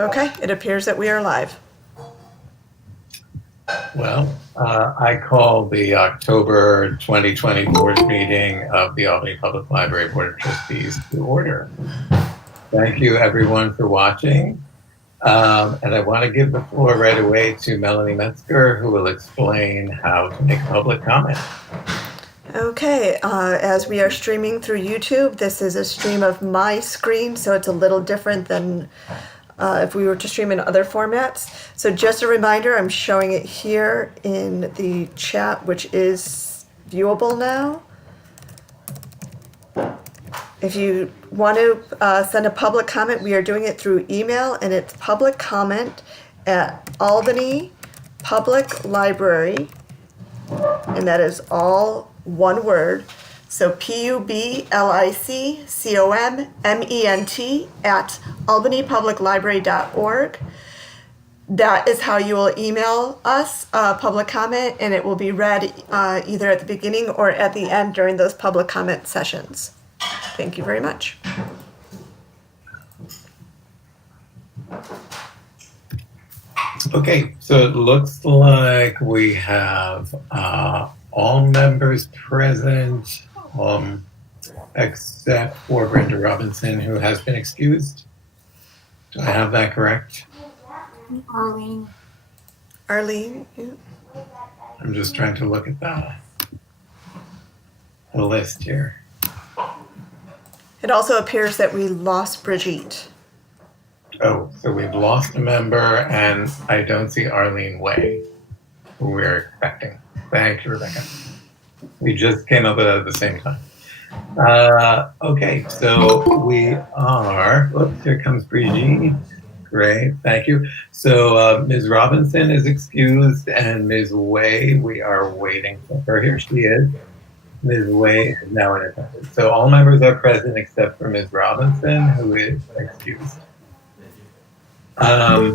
Okay, it appears that we are live. Well, I call the October 2020 board meeting of the Albany Public Library Board of Trustees to order. Thank you everyone for watching. And I want to give the floor right away to Melanie Metzger, who will explain how to make public comment. Okay, as we are streaming through YouTube, this is a stream of my screen, so it's a little different than if we were to stream in other formats. So just a reminder, I'm showing it here in the chat, which is viewable now. If you want to send a public comment, we are doing it through email, and it's public comment at Albany Public Library, and that is all one word. So PUBLICCOMMENT at albanypubliclibrary.org. That is how you will email us public comment, and it will be read either at the beginning or at the end during those public comment sessions. Thank you very much. Okay, so it looks like we have all members present, except for Brenda Robinson, who has been excused. Do I have that correct? Arlene. Arlene? Yeah. I'm just trying to look at the list here. It also appears that we lost Bridget. Oh, so we've lost a member, and I don't see Arlene Way, who we're expecting. Thank you, Rebecca. We just came up with it at the same time. Okay, so we are, whoops, here comes Brigitte. Great, thank you. So Ms. Robinson is excused, and Ms. Way, we are waiting for her. Here she is. Ms. Way is now in attendance. So all members are present except for Ms. Robinson, who is excused. Let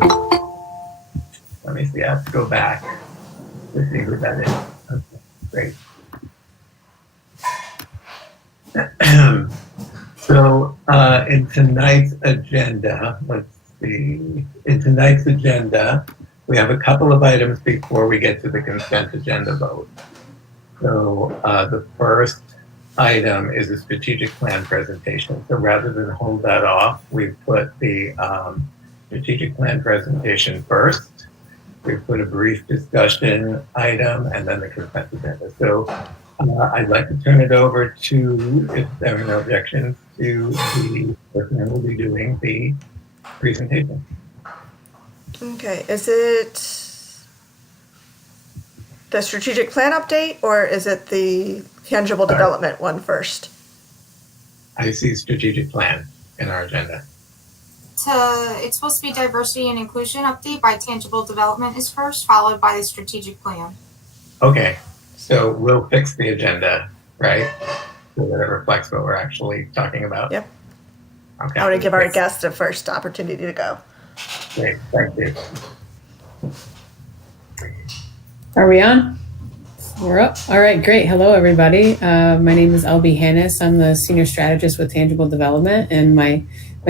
me see, I have to go back to see who that is. Okay, great. So in tonight's agenda, let's see. In tonight's agenda, we have a couple of items before we get to the consent agenda vote. So the first item is a strategic plan presentation. So rather than hold that off, we've put the strategic plan presentation first. We've put a brief discussion item and then the consent agenda. So I'd like to turn it over to, if there are no objections, to the person who will be doing the presentation. Okay, is it the strategic plan update, or is it the tangible development one first? I see strategic plan in our agenda. It's supposed to be diversity and inclusion update by tangible development is first, followed by the strategic plan. Okay, so we'll fix the agenda, right? So that it reflects what we're actually talking about. Yep. Okay. I want to give our guest a first opportunity to go. Great, thank you. Are we on? We're up. All right, great. Hello, everybody. My name is Elby Hannis. I'm the Senior Strategist with Tangible Development, and my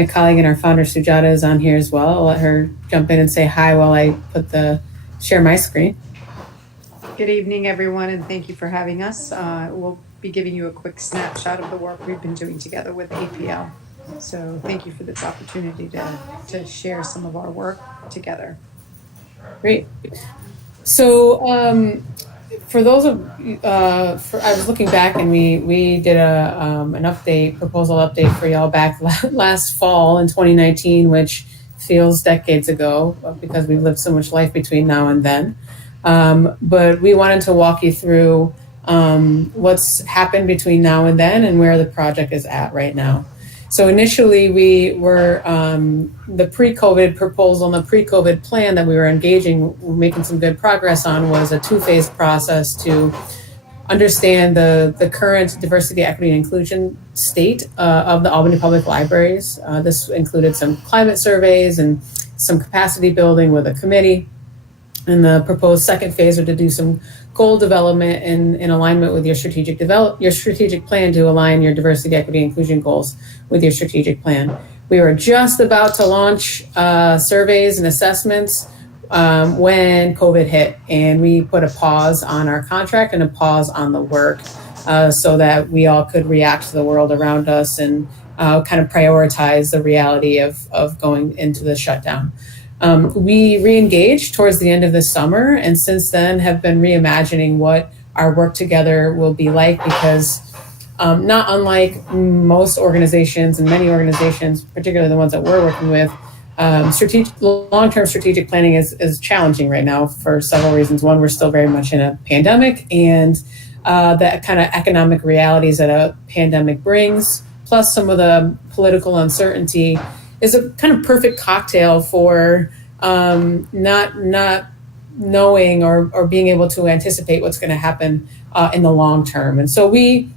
colleague and our founder, Sujata, is on here as well. I'll let her jump in and say hi while I share my screen. Good evening, everyone, and thank you for having us. We'll be giving you a quick snapshot of the work we've been doing together with APL. So thank you for this opportunity to share some of our work together. Great. So for those of I was looking back, and we did an proposal update for y'all back last fall in 2019, which feels decades ago because we've lived so much life between now and then. But we wanted to walk you through what's happened between now and then and where the project is at right now. So initially we were, the pre-COVID proposal and the pre-COVID plan that we were making some good progress on was a two-phase process to understand the current diversity, equity, and inclusion state of the Albany Public Libraries. This included some climate surveys and some capacity building with a committee. And the proposed second phase was to do some goal development in alignment with your strategic plan to align your diversity, equity, inclusion goals with your strategic plan. We were just about to launch surveys and assessments when COVID hit, and we put a pause on our contract and a pause on the work so that we all could react to the world around us and kind of prioritize the reality of going into the shutdown. We re-engaged towards the end of the summer, and since then have been reimagining what our work together will be like, because not unlike most organizations and many organizations, particularly the ones that we're working with, long-term strategic planning is challenging right now for several reasons. One, we're still very much in a pandemic, and the kind of economic realities that a pandemic brings, plus some of the political uncertainty, is a kind of perfect cocktail for not knowing or being able to anticipate what's going to happen in the long term. And so we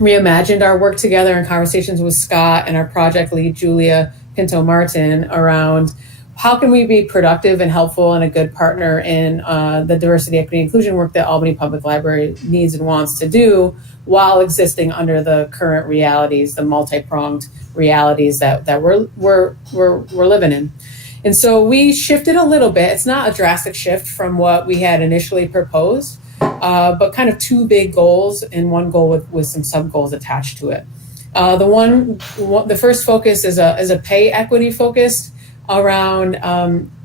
reimagined our work together in conversations with Scott and our project lead, Julia Pinto Martin, around how can we be productive and helpful and a good partner in the diversity, equity, inclusion work that Albany Public Library needs and wants to do, while existing under the current realities, the multi-pronged realities that we're living in. And so we shifted a little bit. It's not a drastic shift from what we had initially proposed, but kind of two big goals and one goal with some sub goals attached to it. The first focus is a pay equity focus around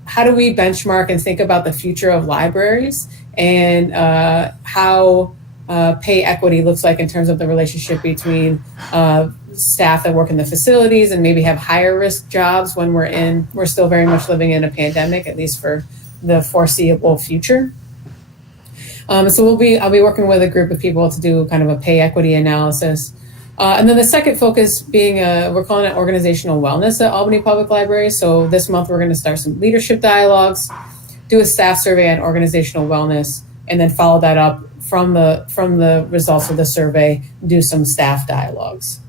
how do we benchmark and think about the future of libraries, and how pay equity looks like in terms of the relationship between staff that work in the facilities and maybe have higher risk jobs when we're still very much living in a pandemic, at least for the foreseeable future. So I'll be working with a group of people to do kind of a pay equity analysis. And then the second focus being, we're calling it organizational wellness at Albany Public Library. So this month we're going to start some leadership dialogues, do a staff survey on organizational wellness, and then follow that up from the results of the survey, do some staff dialogues.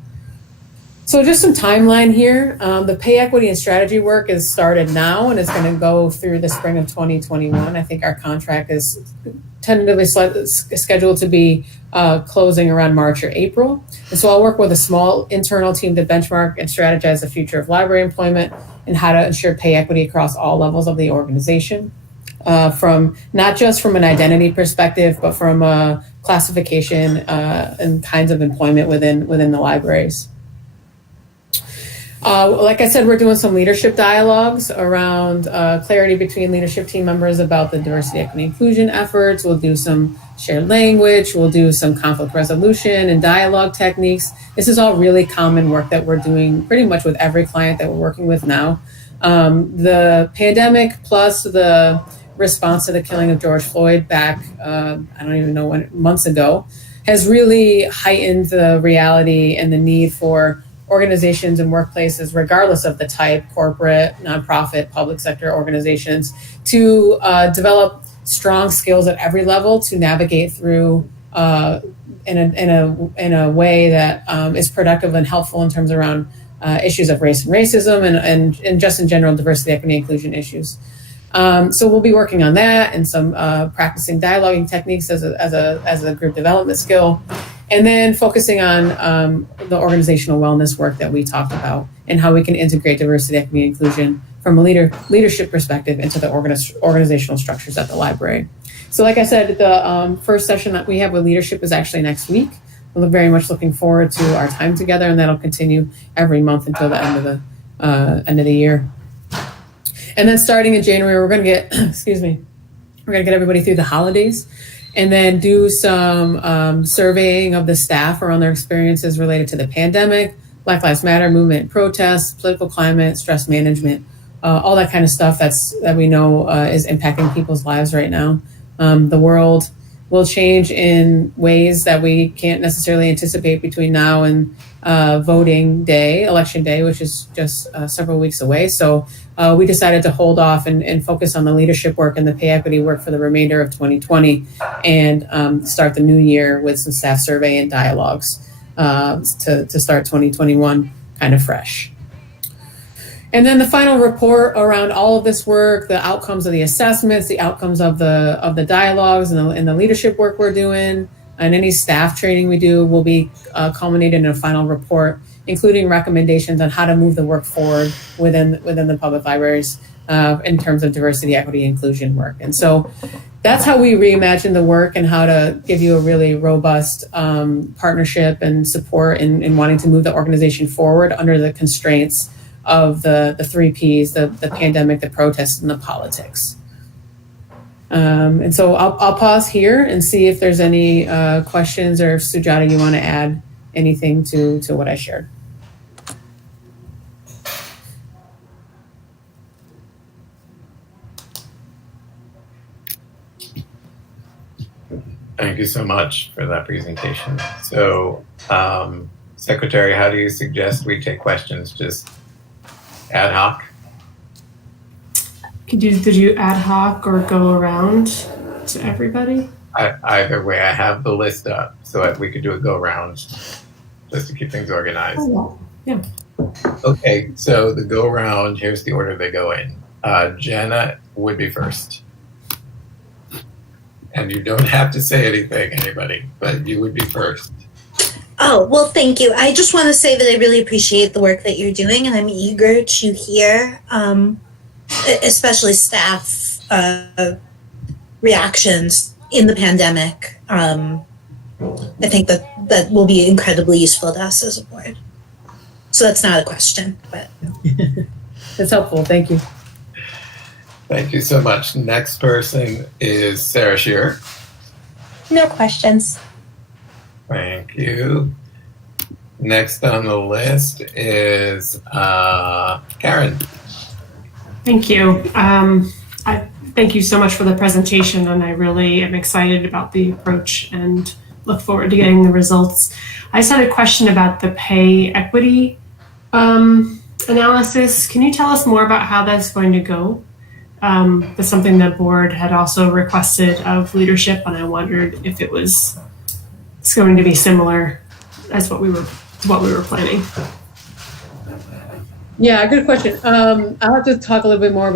So just some timeline here. The pay equity and strategy work is started now and it's going to go through the spring of 2021. I think our contract is tentatively scheduled to be closing around March or April. And so I'll work with a small internal team to benchmark and strategize the future of library employment and how to ensure pay equity across all levels of the organization, from not just from an identity perspective, but from a classification and kinds of employment within the libraries. Like I said, we're doing some leadership dialogues around clarity between leadership team members about the diversity, equity, inclusion efforts. We'll do some shared language. We'll do some conflict resolution and dialogue techniques. This is all really common work that we're doing pretty much with every client that we're working with now. The pandemic plus the response to the killing of George Floyd back, I don't even know when, months ago, has really heightened the reality and the need for organizations and workplaces, regardless of the type, corporate, nonprofit, public sector organizations, to develop strong skills at every level to navigate through in a way that is productive and helpful in terms around issues of race and racism and just in general diversity, equity, inclusion issues. So we'll be working on that and some practicing dialoguing techniques as a group development skill. And then focusing on the organizational wellness work that we talked about and how we can integrate diversity, equity, and inclusion from a leadership perspective into the organizational structures at the library. So like I said, the first session that we have with leadership is actually next week. We're very much looking forward to our time together, and that'll continue every month until the end of the year. And then starting in January, we're going to get, we're going to get everybody through the holidays, and then do some surveying of the staff around their experiences related to the pandemic, Black Lives Matter movement, protests, political climate, stress management, all that kind of stuff that we know is impacting people's lives right now. The world will change in ways that we can't necessarily anticipate between now and voting day, election day, which is just several weeks away. So we decided to hold off and focus on the leadership work and the pay equity work for the remainder of 2020 and start the new year with some staff survey and dialogues to start 2021 kind of fresh. And then the final report around all of this work, the outcomes of the assessments, the outcomes of the dialogues and the leadership work we're doing, and any staff training we do will be culminated in a final report including recommendations on how to move the work forward within the public libraries in terms of diversity, equity, inclusion work. And so that's how we reimagine the work and how to give you a really robust partnership and support in wanting to move the organization forward under the constraints of the 3 Ps, the pandemic, the protests, and the politics. And so I'll pause here and see if there's any questions, or if Sujata, you want to add anything to what I shared. Thank you so much for that presentation. So, Secretary, how do you suggest we take questions? Just ad hoc? Did you ad hoc or go around to everybody? Either way, I have the list up so that we could do a go round just to keep things organized. Oh, yeah. Okay, so the go round, here's the order they go in. Jenna would be first. And you don't have to say anything, anybody, but you would be first. Oh, well, thank you. I just want to say that I really appreciate the work that you're doing, and I'm eager to hear, especially staff reactions in the pandemic. I think that will be incredibly useful to us as a board. So that's not a question, but. That's helpful. Thank you. Thank you so much. Next person is Sarah Shearer. No questions. Thank you. Next on the list is Karen. Thank you. I thank you so much for the presentation, and I really am excited about the approach and look forward to getting the results. I just had a question about the pay equity analysis. Can you tell us more about how that's going to go? That's something the board had also requested of leadership, and I wondered if it's going to be similar as what we were planning. Yeah, good question. I'll have to talk a little bit more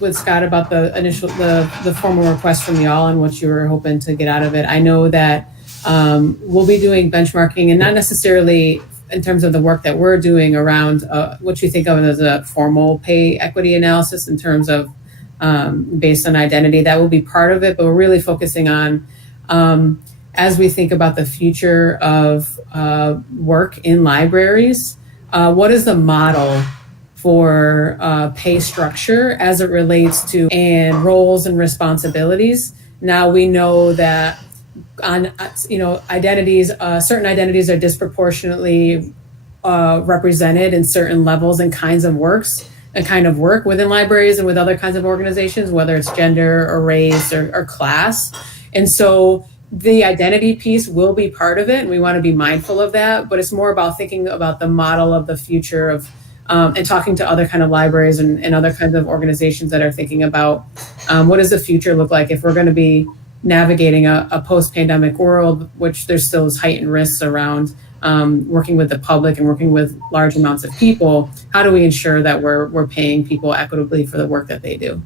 with Scott about the formal request from y'all and what you were hoping to get out of it. I know that we'll be doing benchmarking, and not necessarily in terms of the work that we're doing around what you think of as a formal pay equity analysis in terms of based on identity. That will be part of it, but we're really focusing on as we think about the future of work in libraries, what is the model for pay structure as it relates to and roles and responsibilities. Now we know that on identities, certain identities are disproportionately represented in certain levels and kinds of works and kind of work within libraries and with other kinds of organizations, whether it's gender or race or class. And so the identity piece will be part of it, and we want to be mindful of that, but it's more about thinking about the model of the future of and talking to other kind of libraries and other kinds of organizations that are thinking about what does the future look like if we're going to be navigating a post-pandemic world, which there still is heightened risks around working with the public and working with large amounts of people. How do we ensure that we're paying people equitably for the work that they do?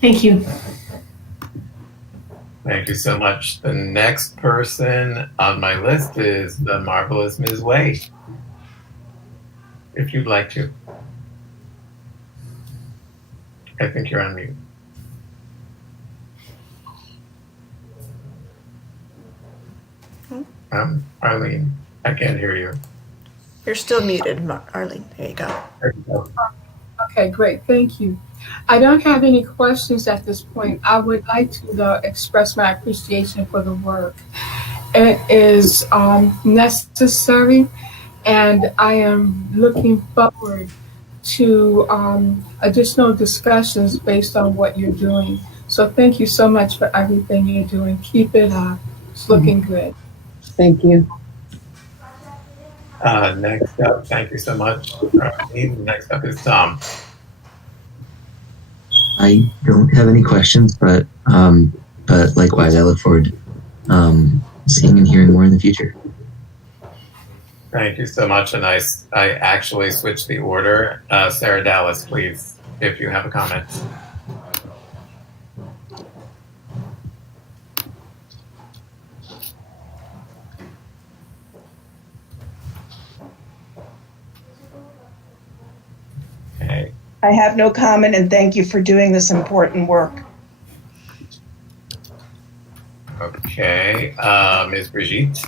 Thank you. Thank you so much. The next person on my list is the marvelous Ms. Way. If you'd like to. I think you're on mute. Arlene, I can't hear you. You're still muted, Arlene. There you go. There you go. Okay, great. Thank you. I don't have any questions at this point. I would like to express my appreciation for the work. It is necessary, and I am looking forward to additional discussions based on what you're doing. So thank you so much for everything you're doing. Keep it up. It's looking good. Thank you. Next up, thank you so much, Arlene. Next up is Tom. I don't have any questions, but likewise, I look forward to seeing and hearing more in the future. Thank you so much, and I actually switched the order. Sarah Dallas, please, if you have a comment. I have no comment, and thank you for doing this important work. Okay, Ms. Brigitte?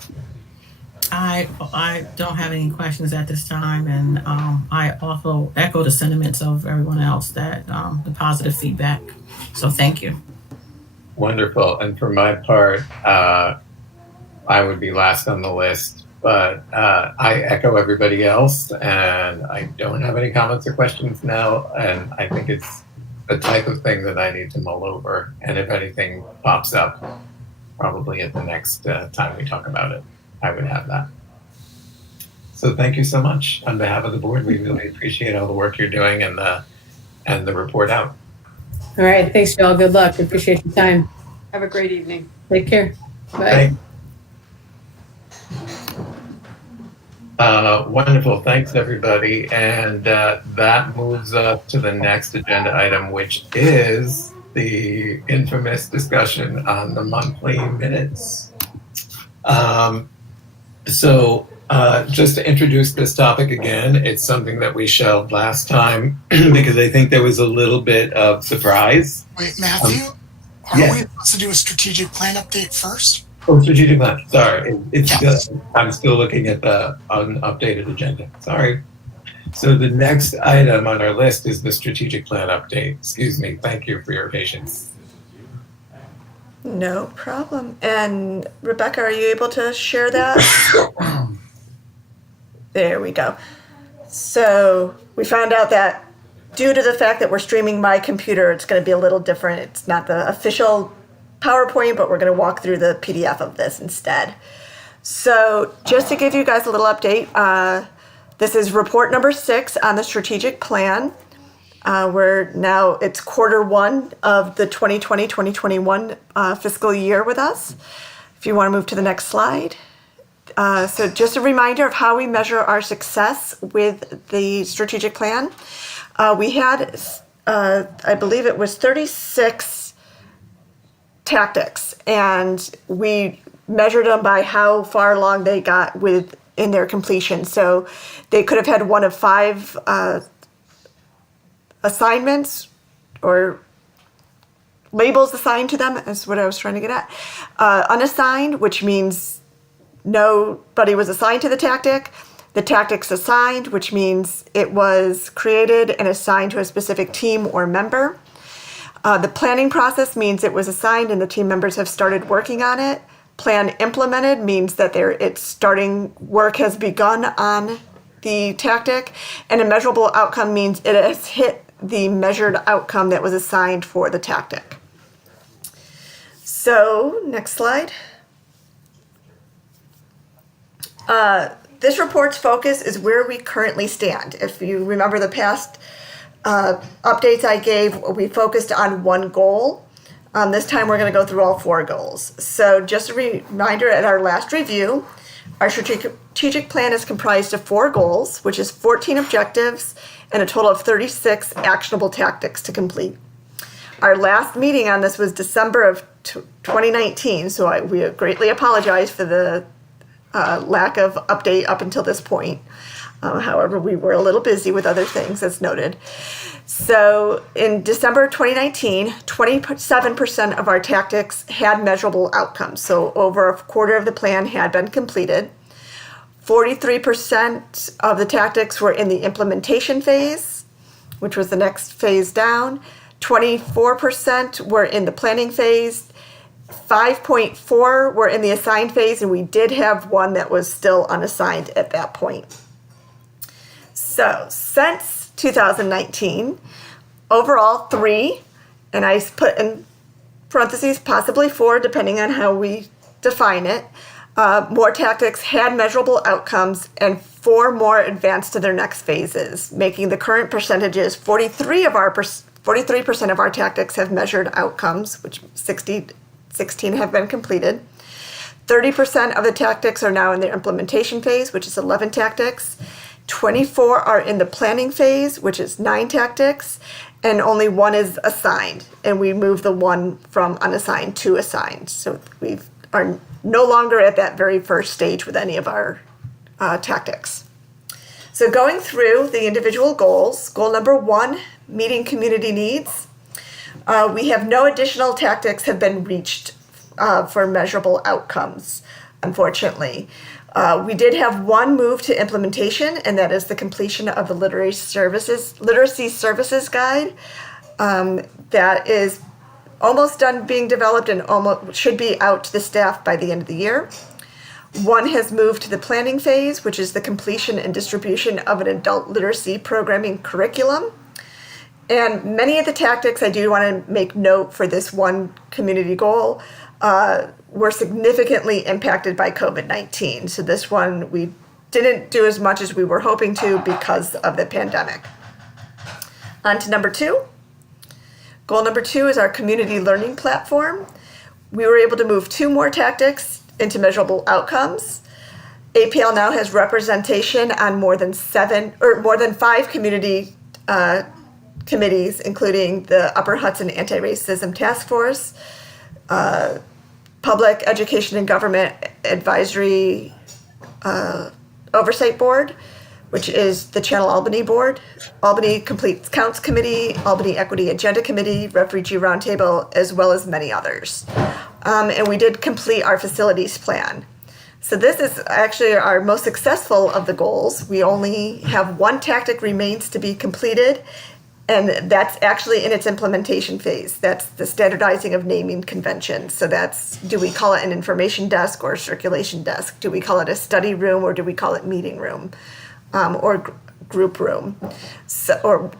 I don't have any questions at this time, and I also echo the sentiments of everyone else that the positive feedback. So thank you. Wonderful. And for my part, I would be last on the list, but I echo everybody else, and I don't have any comments or questions now. And I think it's the type of thing that I need to mull over. And if anything pops up, probably at the next time we talk about it, I would have that. So thank you so much. On behalf of the board, we really appreciate all the work you're doing and the report out. All right. Thanks, y'all. Good luck. Appreciate your time. Have a great evening. Take care. Bye. Wonderful. Thanks, everybody. And that moves up to the next agenda item, which is the infamous discussion on the monthly minutes. Just to introduce this topic again, it's something that we shelved last time because I think there was a little bit of surprise. Wait, Matthew, are we supposed to do a strategic plan update first? Oh, strategic plan. Sorry, I'm still looking at the unupdated agenda. Sorry. So the next item on our list is the strategic plan update. Excuse me. Thank you for your patience. No problem. And Rebecca, are you able to share that? There we go. So we found out that due to the fact that we're streaming my computer, it's going to be a little different. It's not the official PowerPoint, but we're going to walk through the PDF of this instead. So just to give you guys a little update, this is report number 6 on the strategic plan. It's quarter 1 of the 2020-2021 fiscal year with us. If you want to move to the next slide. So just a reminder of how we measure our success with the strategic plan. We had, I believe it was 36 tactics, and we measured them by how far along they got in their completion. So they could have had one of 5 assignments or labels assigned to them, is what I was trying to get at. Unassigned, which means nobody was assigned to the tactic. The tactic's assigned, which means it was created and assigned to a specific team or member. The planning process means it was assigned and the team members have started working on it. Plan implemented means that work has begun on the tactic. And a measurable outcome means it has hit the measured outcome that was assigned for the tactic. So, next slide. This report's focus is where we currently stand. If you remember the past updates I gave, we focused on one goal. This time we're going to go through all 4 goals. So just a reminder, at our last review, our strategic plan is comprised of 4 goals, which is 14 objectives and a total of 36 actionable tactics to complete. Our last meeting on this was December of 2019, so we greatly apologize for the lack of update up until this point. However, we were a little busy with other things, as noted. So in December 2019, 27% of our tactics had measurable outcomes. So over a quarter of the plan had been completed. 43% of the tactics were in the implementation phase, which was the next phase down. 24% were in the planning phase. 5.4 were in the assigned phase, and we did have one that was still unassigned at that point. So since 2019, overall 3, and I put in parentheses possibly 4 depending on how we define it, more tactics had measurable outcomes and 4 more advanced to their next phases, making the current percentages 43% of our tactics have measured outcomes, which 16 have been completed. 30% of the tactics are now in their implementation phase, which is 11 tactics. 24 are in the planning phase, which is 9 tactics, and only 1 is assigned. And we moved the 1 from unassigned to assigned. So we are no longer at that very first stage with any of our tactics. So going through the individual goals, goal number 1, meeting community needs. We have no additional tactics have been reached for measurable outcomes, unfortunately. We did have one move to implementation, and that is the completion of the Literacy Services Guide. That is almost done being developed and almost should be out to the staff by the end of the year. One has moved to the planning phase, which is the completion and distribution of an adult literacy programming curriculum. And many of the tactics, I do want to make note for this one community goal, were significantly impacted by COVID-19. So this one, we didn't do as much as we were hoping to because of the pandemic. On to number 2. Goal number 2 is our community learning platform. We were able to move 2 more tactics into measurable outcomes. APL now has representation on more than 5 community committees, including the Upper Hudson Anti-Racism Task Force, Public Education and Government Advisory Oversight Board, which is the Channel Albany Board, Albany Complete Counts Committee, Albany Equity Agenda Committee, Refugee Roundtable, as well as many others. And we did complete our facilities plan. So this is actually our most successful of the goals. We only have 1 tactic remains to be completed, and that's actually in its implementation phase. That's the standardizing of naming conventions. So that's, do we call it an information desk or a circulation desk? Do we call it a study room or do we call it meeting room or group room? So, or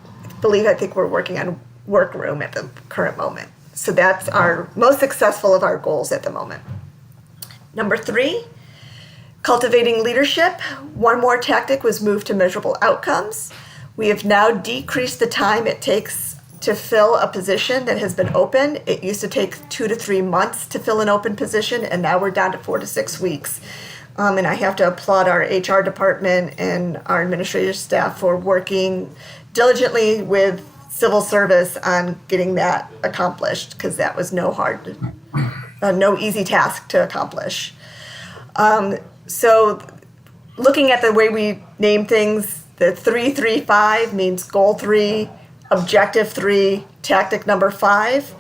I think we're working on work room at the current moment. So that's our most successful of our goals at the moment. Number 3, cultivating leadership. 1 more tactic was moved to measurable outcomes. We have now decreased the time it takes to fill a position that has been open. It used to take 2 to 3 months to fill an open position, and now we're down to 4 to 6 weeks. And I have to applaud our HR department and our administrative staff for working diligently with civil service on getting that accomplished, because that was no easy task to accomplish. So looking at the way we name things, the 3-3-5 means goal 3, objective 3, tactic number 5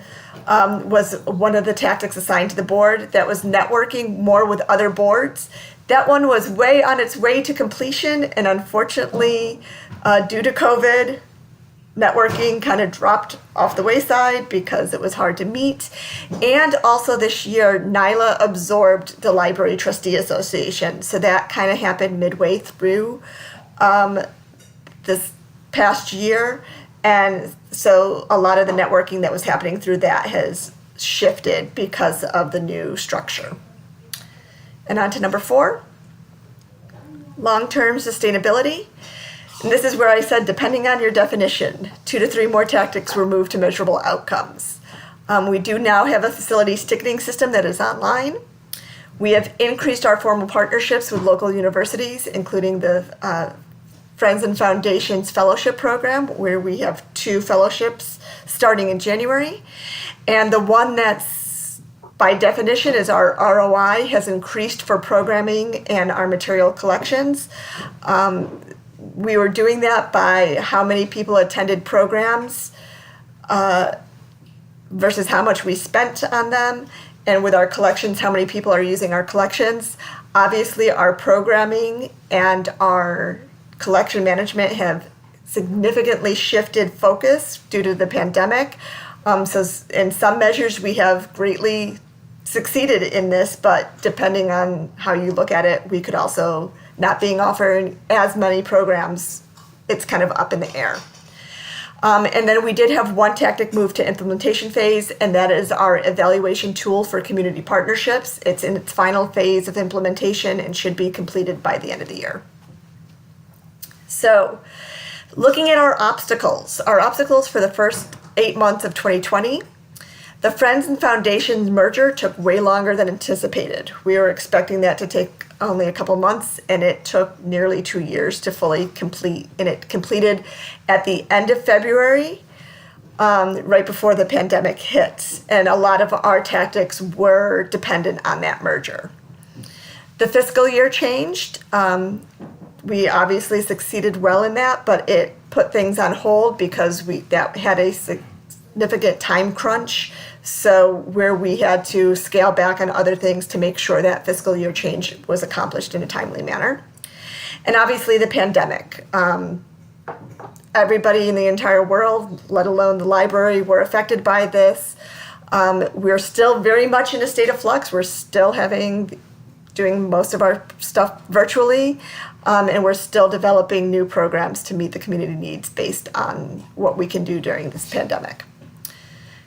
was one of the tactics assigned to the board. That was networking more with other boards. That one was way on its way to completion, and unfortunately, due to COVID, networking kind of dropped off the wayside because it was hard to meet. And also this year, NYLA absorbed the Library Trustee Association. So that kind of happened midway through this past year. And so a lot of the networking that was happening through that has shifted because of the new structure. And on to number 4, long-term sustainability. And this is where I said, depending on your definition, 2 to 3 more tactics were moved to measurable outcomes. We do now have a facilities ticketing system that is online. We have increased our formal partnerships with local universities, including the Friends and Foundations Fellowship Program, where we have 2 fellowships starting in January. And the one that's by definition is our ROI has increased for programming and our material collections. We were doing that by how many people attended programs versus how much we spent on them. And with our collections, how many people are using our collections. Obviously, our programming and our collection management have significantly shifted focus due to the pandemic. So in some measures, we have greatly succeeded in this, but depending on how you look at it, we could also not being offered as many programs, it's kind of up in the air. And then we did have one tactic move to implementation phase, and that is our evaluation tool for community partnerships. It's in its final phase of implementation and should be completed by the end of the year. So, looking at our obstacles for the first 8 months of 2020, the Friends and Foundations merger took way longer than anticipated. We were expecting that to take only a couple months, and it took nearly 2 years to fully complete. And it completed at the end of February, right before the pandemic hit. And a lot of our tactics were dependent on that merger. The fiscal year changed. We obviously succeeded well in that, but it put things on hold because that had a significant time crunch. So where we had to scale back on other things to make sure that fiscal year change was accomplished in a timely manner. And obviously the pandemic. Everybody in the entire world, let alone the library, were affected by this. We're still very much in a state of flux. We're still doing most of our stuff virtually, and we're still developing new programs to meet the community needs based on what we can do during this pandemic.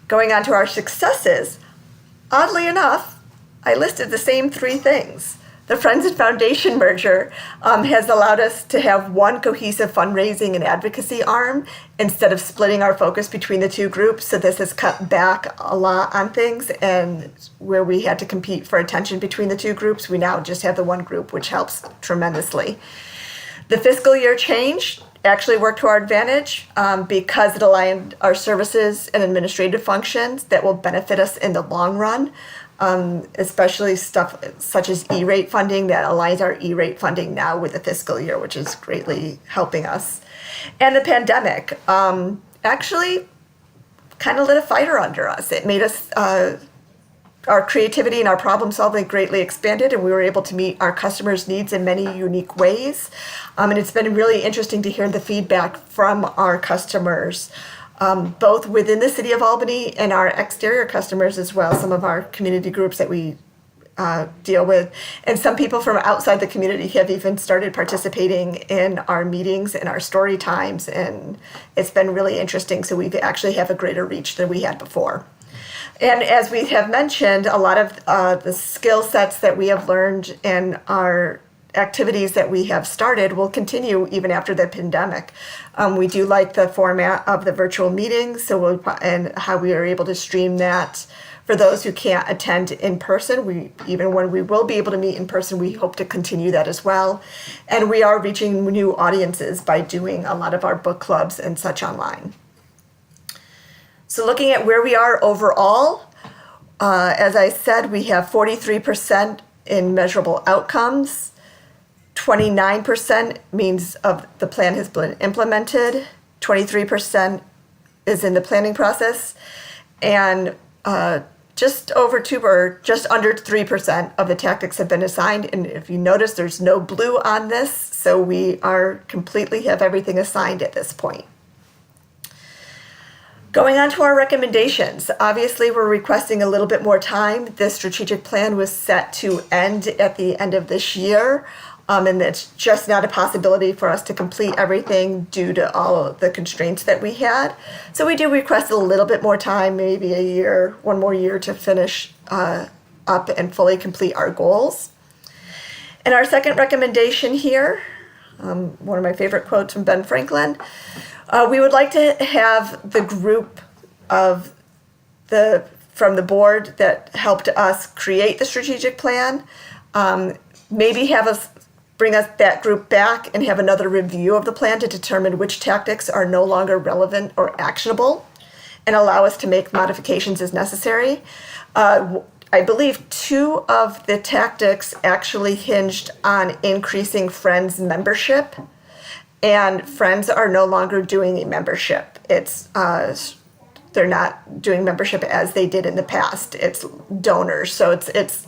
Going on to our successes, oddly enough, I listed the same 3 things. The Friends and Foundation merger has allowed us to have one cohesive fundraising and advocacy arm instead of splitting our focus between the 2 groups. So this has cut back a lot on things, and where we had to compete for attention between the 2 groups, we now just have the one group, which helps tremendously. The fiscal year change actually worked to our advantage because it aligned our services and administrative functions that will benefit us in the long run. Especially stuff such as E-rate funding that aligns our E-rate funding now with the fiscal year, which is greatly helping us. And the pandemic actually kind of lit a fire under us. It made us, our creativity and our problem solving greatly expanded, and we were able to meet our customers' needs in many unique ways. And it's been really interesting to hear the feedback from our customers, both within the city of Albany and our exterior customers as well, some of our community groups that we deal with. And some people from outside the community have even started participating in our meetings and our story times, and it's been really interesting. So we actually have a greater reach than we had before. And as we have mentioned, a lot of the skill sets that we have learned and our activities that we have started will continue even after the pandemic. We do like the format of the virtual meetings, and how we are able to stream that for those who can't attend in person. Even when we will be able to meet in person, we hope to continue that as well. And we are reaching new audiences by doing a lot of our book clubs and such online. So looking at where we are overall, as I said, we have 43% in measurable outcomes. 29% means of the plan has been implemented. 23% is in the planning process, and just under 3% of the tactics have been assigned. And if you notice, there's no blue on this, so we are completely have everything assigned at this point. Going on to our recommendations, obviously we're requesting a little bit more time. This strategic plan was set to end at the end of this year. And it's just not a possibility for us to complete everything due to all of the constraints that we had. So we do request a little bit more time, maybe a year, one more year to finish up and fully complete our goals. And our second recommendation here, one of my favorite quotes from Ben Franklin, we would like to have the group from the board that helped us create the strategic plan, maybe have us bring that group back and have another review of the plan to determine which tactics are no longer relevant or actionable, and allow us to make modifications as necessary. I believe 2 of the tactics actually hinged on increasing Friends membership, and Friends are no longer doing a membership. They're not doing membership as they did in the past. It's donors, so it's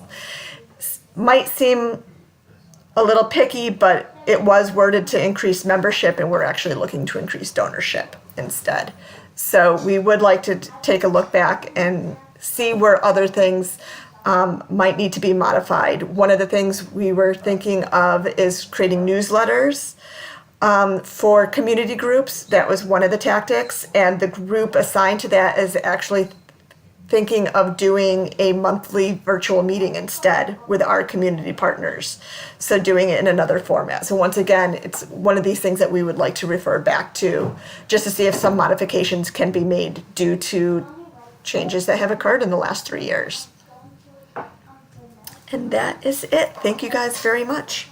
might seem a little picky, but it was worded to increase membership, and we're actually looking to increase donorship instead. So we would like to take a look back and see where other things might need to be modified. One of the things we were thinking of is creating newsletters for community groups. That was one of the tactics, and the group assigned to that is actually thinking of doing a monthly virtual meeting instead with our community partners. So doing it in another format. So once again, it's one of these things that we would like to refer back to just to see if some modifications can be made due to changes that have occurred in the last 3 years. And that is it. Thank you guys very much.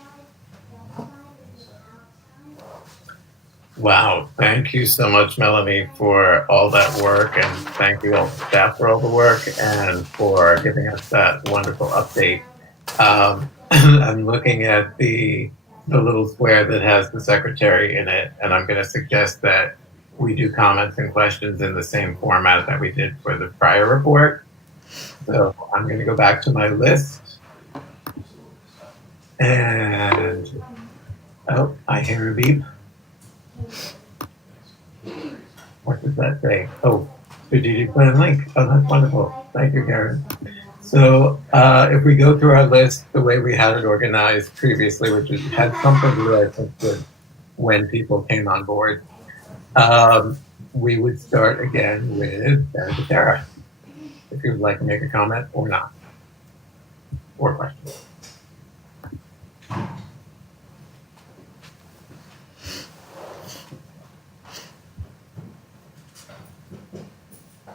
Wow, thank you so much, Melanie, for all that work, and thank you all staff for all the work and for giving us that wonderful update. I'm looking at the the little square that has the secretary in it, and I'm going to suggest that we do comments and questions in the same format that we did for the prior report. So I'm going to go back to my list. And, oh, I hear a beep. What does that say? Oh, strategic plan link. Oh, that's wonderful. Thank you, Karen. So if we go through our list the way we had it organized previously, which is, had something to do, I think, with when people came on board, we would start again with Sarah, if you would like to make a comment or not, or question.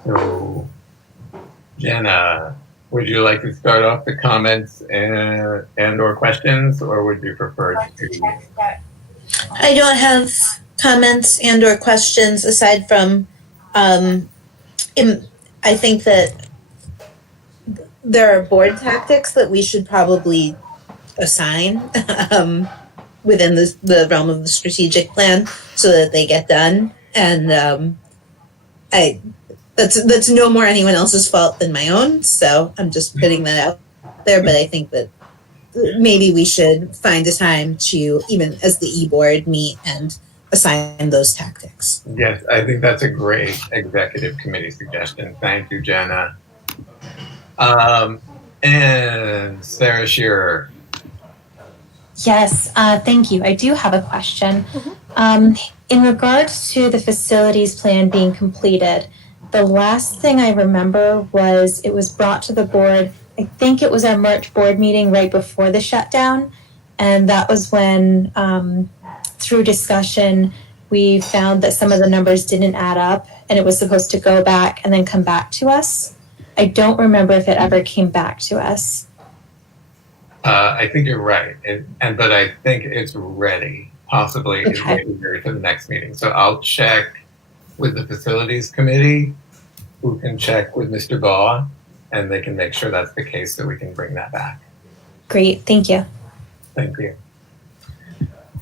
So, Jenna, would you like to start off the comments and or questions, or would you prefer to? I don't have comments and or questions aside from, I think that there are board tactics that we should probably assign within the realm of the strategic plan so that they get done. And that's no more anyone else's fault than my own. So I'm just putting that out there. But I think that maybe we should find a time to, even as the e-board, meet and assign those tactics. Yes, I think that's a great executive committee suggestion. Thank you, Jenna. And Sarah Shearer. Yes, thank you. I do have a question. In regards to the facilities plan being completed, the last thing I remember was it was brought to the board, I think it was our March board meeting right before the shutdown. And that was when, through discussion, we found that some of the numbers didn't add up and it was supposed to go back and then come back to us. I don't remember if it ever came back to us. I think you're right, but I think it's ready, possibly Okay. to the next meeting. So I'll check with the facilities committee, who can check with Mr. Baugh, and they can make sure that's the case so we can bring that back. Great, thank you. Thank you.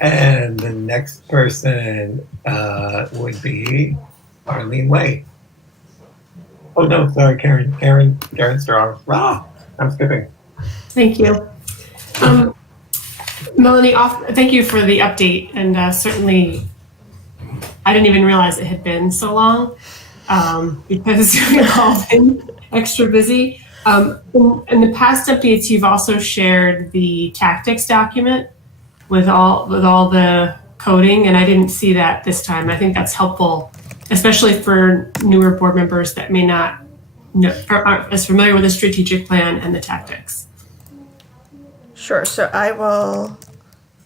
And the next person would be Arlene Way. Oh no, sorry, Karen Strong. Ah, I'm skipping. Thank you. Melanie, thank you for the update, and certainly I didn't even realize it had been so long because we've all been extra busy. In the past updates, you've also shared the tactics document with all the coding, and I didn't see that this time. I think that's helpful, especially for newer board members that may not aren't as familiar with the strategic plan and the tactics. Sure, so I will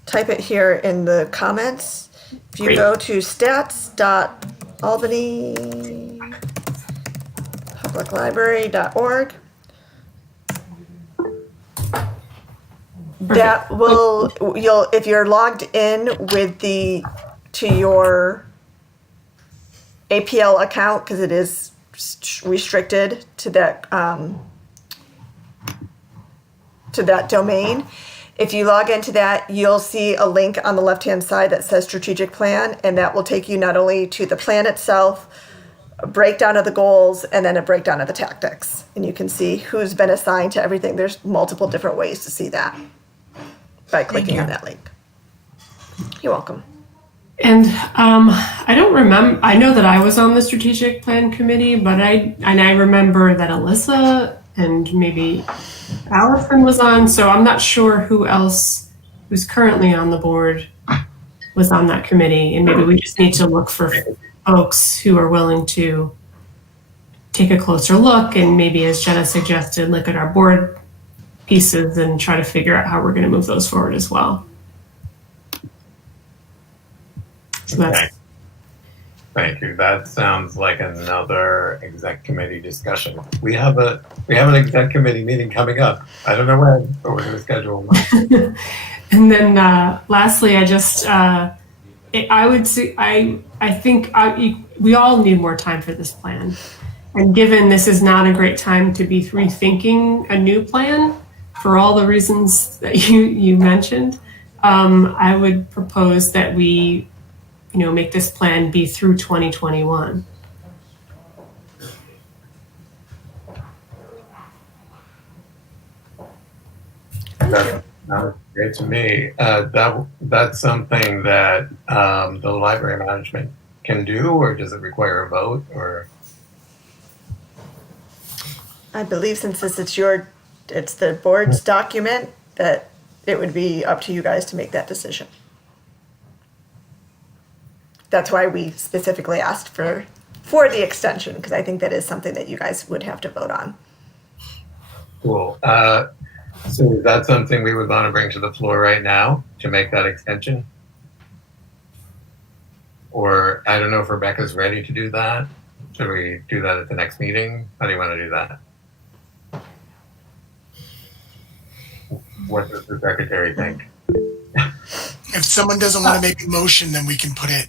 type it here in the comments. If you go to stats.albanypubliclibrary.org, that will, if you're logged in with to your APL account, because it is restricted to that domain. If you log into that, you'll see a link on the left-hand side that says strategic plan, and that will take you not only to the plan itself, a breakdown of the goals, and then a breakdown of the tactics. And you can see who's been assigned to everything. There's multiple different ways to see that by clicking on that link. You're welcome. And I don't remember, I know that I was on the strategic plan committee, but I remember that Alyssa and maybe Allison was on, so I'm not sure who else who's currently on the board was on that committee, and maybe we just need to look for folks who are willing to take a closer look and maybe, as Jenna suggested, look at our board pieces and try to figure out how we're going to move those forward as well. So Okay. Thank you. That sounds like another exec committee discussion. We have an exec committee meeting coming up. I don't know when, but we're going to schedule one. And then lastly, I just I would say I think we all need more time for this plan. And given this is not a great time to be rethinking a new plan for all the reasons that you mentioned, I would propose that we, make this plan be through 2021. That sounds great to me. That's something that the library management can do, or does it require a vote? Or I believe since it's the board's document, that it would be up to you guys to make that decision. That's why we specifically asked for the extension, because I think that is something that you guys would have to vote on. cool. So is that something we would want to bring to the floor right now to make that extension? Or I don't know if Rebecca's ready to do that. Should we do that at the next meeting? How do you want to do that? What does the secretary think? If someone doesn't want to make a motion, then we can put it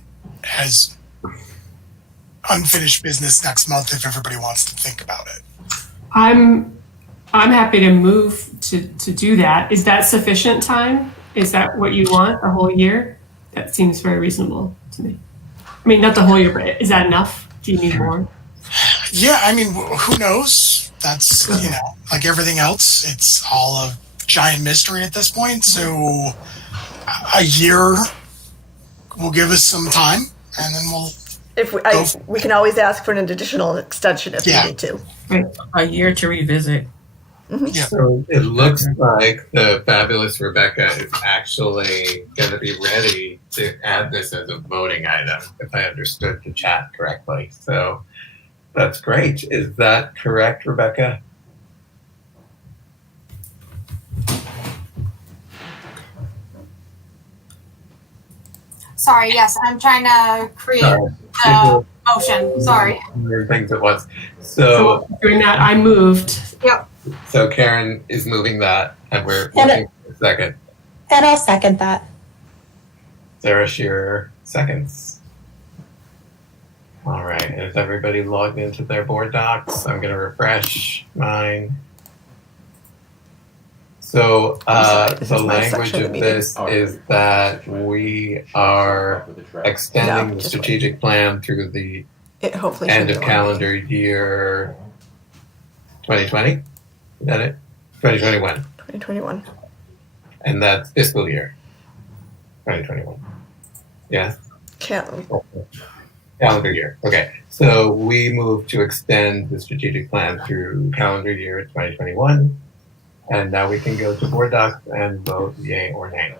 as unfinished business next month if everybody wants to think about it. I'm happy to move to do that. Is that sufficient time? Is that what you want, a whole year? That seems very reasonable to me. I mean, not the whole year, but is that enough? Do you need more? Yeah, I mean, who knows? That's, like everything else, it's all a giant mystery at this point. So a year will give us some time, and then we'll. We can always ask for an additional extension if we need to. Right. A year to revisit. Mm-hmm. Yeah. So it looks like the fabulous Rebecca is actually going to be ready to add this as a voting item, if I understood the chat correctly. So that's great. Is that correct, Rebecca? Sorry, yes, I'm trying to create a motion. Sorry. Things at once. So doing that, I moved. Yep. So Karen is moving that, and we're looking for a second. And I'll second that. Sarah Shearer seconds. All right. Is everybody logged into their board docs? I'm going to refresh mine. So the language of this is that we are extending the strategic plan through the end of calendar year 2020. Is that it? 2021. 2021. And that's fiscal year 2021. Yes? Calendar year. Okay. So we move to extend the strategic plan through calendar year 2021. And now we can go to board docs and vote yay or nay.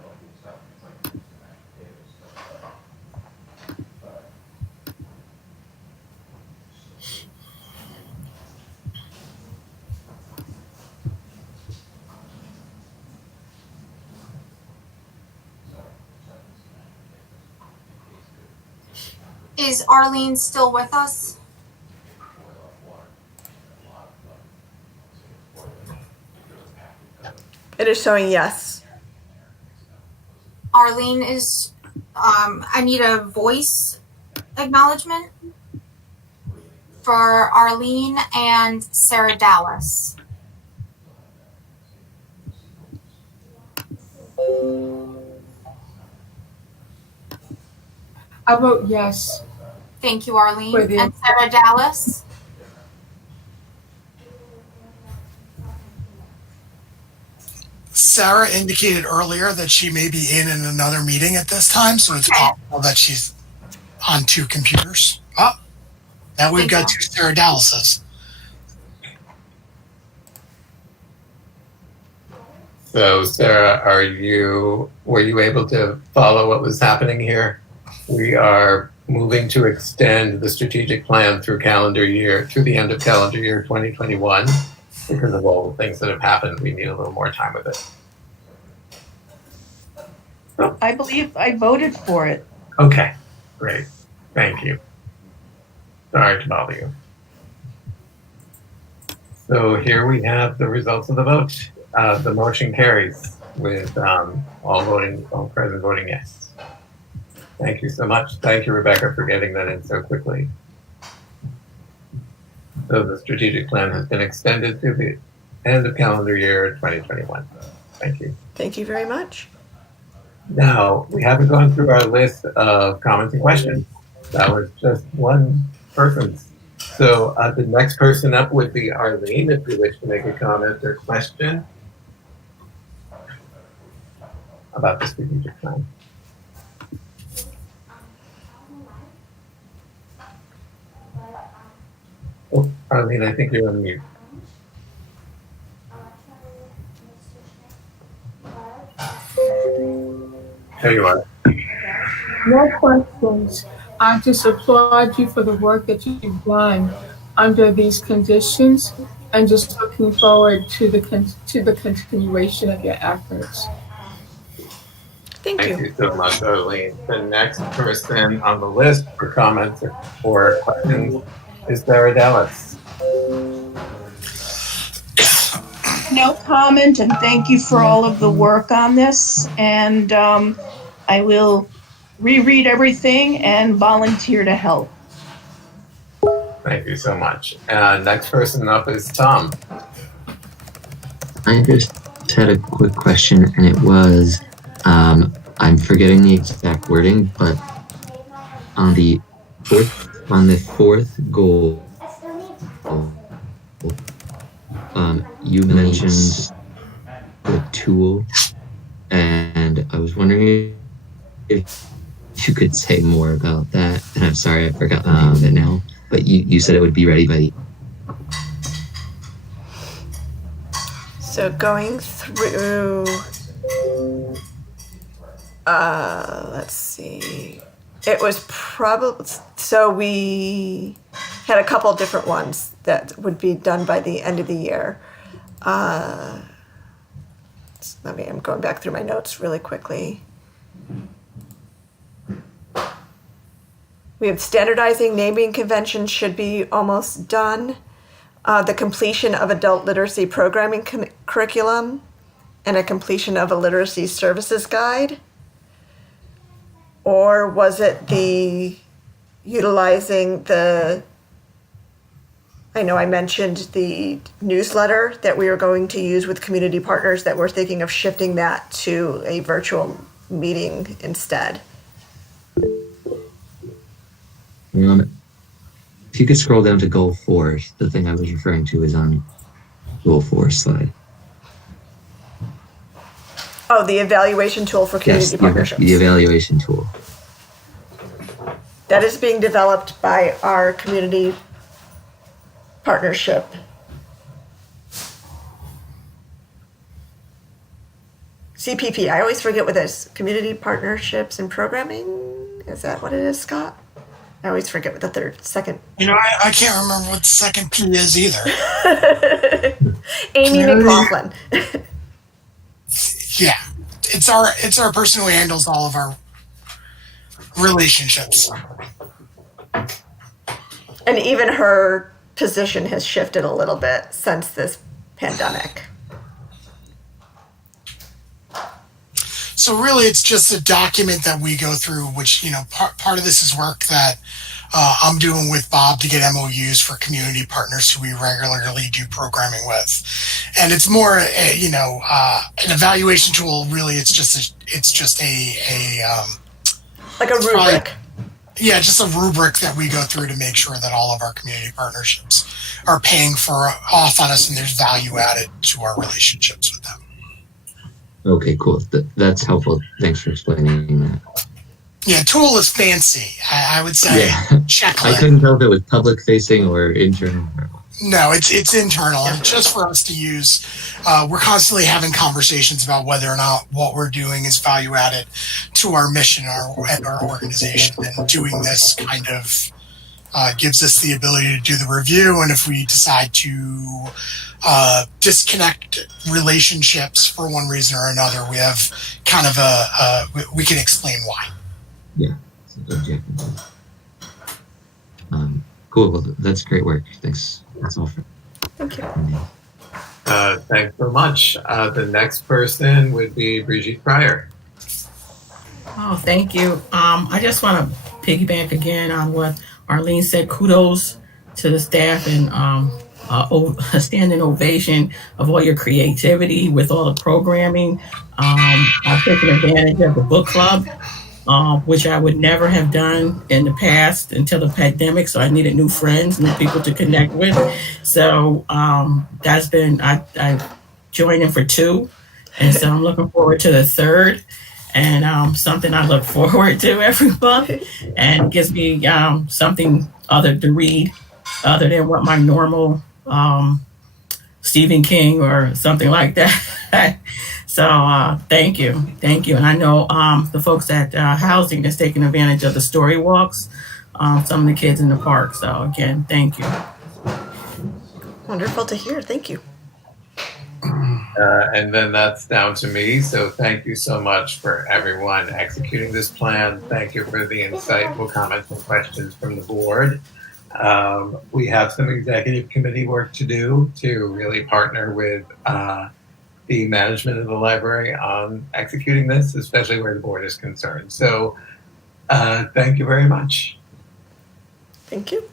Is Arlene still with us? It is showing yes. Arlene is, I need a voice acknowledgement for Arlene and Sarah Dallas. I vote yes. Thank you, Arlene. And Sarah Dallas? Sarah indicated earlier that she may be in another meeting at this time, so it's possible that she's on two computers. Oh, now we've got two Sarah Dallases. So Sarah, were you able to follow what was happening here? We are moving to extend the strategic plan through the end of calendar year 2021. Because of all the things that have happened, we need a little more time with it. I believe I voted for it. Okay, great. Thank you. Sorry to bother you. So here we have the results of the vote. The motion carries with all present voting yes. Thank you so much. Thank you, Rebecca, for getting that in so quickly. So the strategic plan has been extended to the end of calendar year 2021. Thank you. Thank you very much. Now, we haven't gone through our list of comments and questions. That was just one person's. So the next person up would be Arlene, if you wish to make a comment or question about the strategic plan. Oh, Arlene, I think you're on mute. There you are. No questions. I just applaud you for the work that you've done under these conditions, and just looking forward to the continuation of your efforts. Thank you. Thank you so much, Arlene. The next person on the list for comments or questions is Sarah Dallas. No comment, and thank you for all of the work on this. And I will reread everything and volunteer to help. Thank you so much. Next person up is Tom. I just had a quick question, and it was, I'm forgetting the exact wording, but on the fourth goal, you mentioned the tool, and I was wondering if you could say more about that. And I'm sorry, I forgot the name of it now, but you said it would be ready by. So going through, let's see, it was probably, so we had a couple different ones that would be done by the end of the year. I'm going back through my notes really quickly. We have standardizing, naming conventions should be almost done. The completion of adult literacy programming curriculum, and a completion of a literacy services guide. Or was it the utilizing the, I know I mentioned the newsletter that we were going to use with community partners, that we're thinking of shifting that to a virtual meeting instead. If you could scroll down to goal 4, the thing I was referring to is on goal 4 slide. Oh, the evaluation tool for community partnerships. The evaluation tool. That is being developed by our community partnership. CPP, I always forget what this, community partnerships and programming, is that what it is, Scott? I always forget what the second. I can't remember what the second P is either. Amy McLaughlin. Yeah, it's our person who handles all of our relationships. And even her position has shifted a little bit since this pandemic. So really, it's just a document that we go through, which, part of this is work that I'm doing with Bob to get MOUs for community partners who we regularly do programming with. And it's more, an evaluation tool. Really, it's just like a rubric. Just a rubric that we go through to make sure that all of our community partnerships are paying off on us, and there's value added to our relationships with them. Okay, cool. That's helpful. Thanks for explaining that. Yeah, tool is fancy. I would say. Yeah. Checklist. I couldn't tell if it was public facing or internal. No, it's internal, and just for us to use. We're constantly having conversations about whether or not what we're doing is value added to our mission and our organization. And doing this kind of gives us the ability to do the review. And if we decide to disconnect relationships for one reason or another, we have kind of we can explain why. Yeah. Cool. Well, that's great work. Thanks. That's all for. Thank you. Thanks so much. The next person would be Bridget Pryor. Oh, thank you. I just want to piggyback again on what Arlene said. Kudos to the staff and a standing ovation of all your creativity with all the programming. I've taken advantage of the book club, which I would never have done in the past until the pandemic. So I needed new friends, new people to connect with. So that's been, I joined in for 2. And so I'm looking forward to the 3rd. And something I look forward to every month, and gives me something other to read, other than what my normal Stephen King or something like that. So thank you, and I know the folks at housing is taking advantage of the story walks. Some of the kids in the park. So again, thank you. Wonderful to hear. Thank you. And then that's down to me. So thank you so much for everyone executing this plan. Thank you for the insightful comments and questions from the board. We have some executive committee work to do to really partner with the management of the library on executing this, especially where the board is concerned. So thank you very much. Thank you.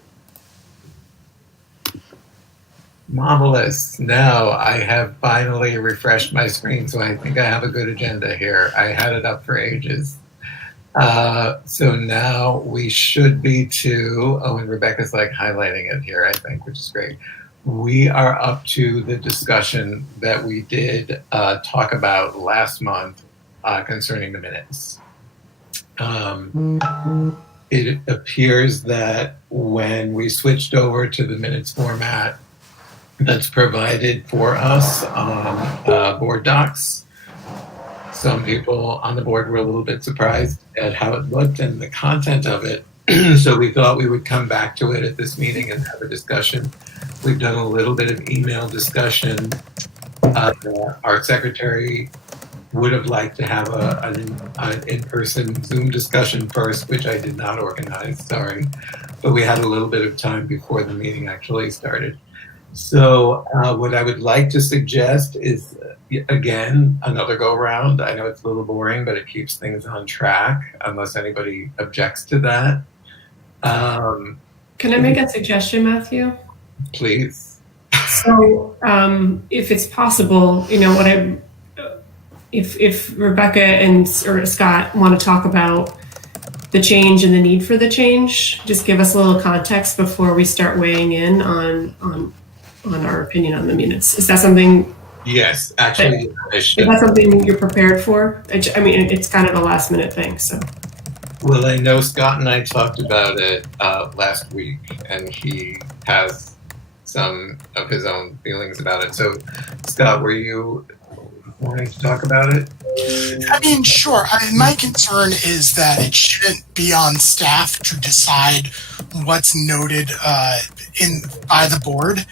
Marvelous. Now I have finally refreshed my screen, so I think I have a good agenda here. I had it up for ages. So now we should be to, and Rebecca's like highlighting it here, I think, which is great. We are up to the discussion that we did talk about last month concerning the minutes. It appears that when we switched over to the minutes format that's provided for us on board docs, some people on the board were a little bit surprised at how it looked and the content of it. So we thought we would come back to it at this meeting and have a discussion. We've done a little bit of email discussion. Our secretary would have liked to have an in-person Zoom discussion first, which I did not organize, sorry. But we had a little bit of time before the meeting actually started. So what I would like to suggest is, again, another go-around. I know it's a little boring, but it keeps things on track, unless anybody objects to that. Can I make a suggestion, Matthew? Please. So if it's possible, if Rebecca or Scott want to talk about the change and the need for the change, just give us a little context before we start weighing in on our opinion on the minutes. Is that something? Yes, actually, I should. Is that something you're prepared for? I mean, it's kind of a last minute thing, so. Well, I know Scott and I talked about it last week, and he has some of his own feelings about it. So, Scott, were you wanting to talk about it? I mean, sure. My concern is that it shouldn't be on staff to decide what's noted by the board.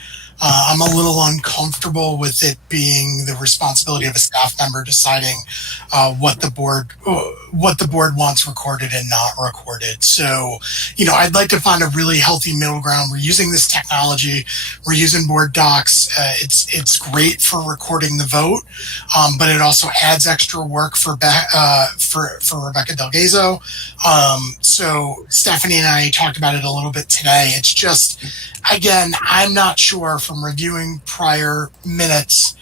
I'm a little uncomfortable with it being the responsibility of a staff member deciding what the board wants recorded and not recorded. So, I'd like to find a really healthy middle ground. We're using this technology. We're using board docs. It's great for recording the vote, but it also adds extra work for Rebecca Delgazo. So Stephanie and I talked about it a little bit today. It's just, again, I'm not sure from reviewing prior minutes.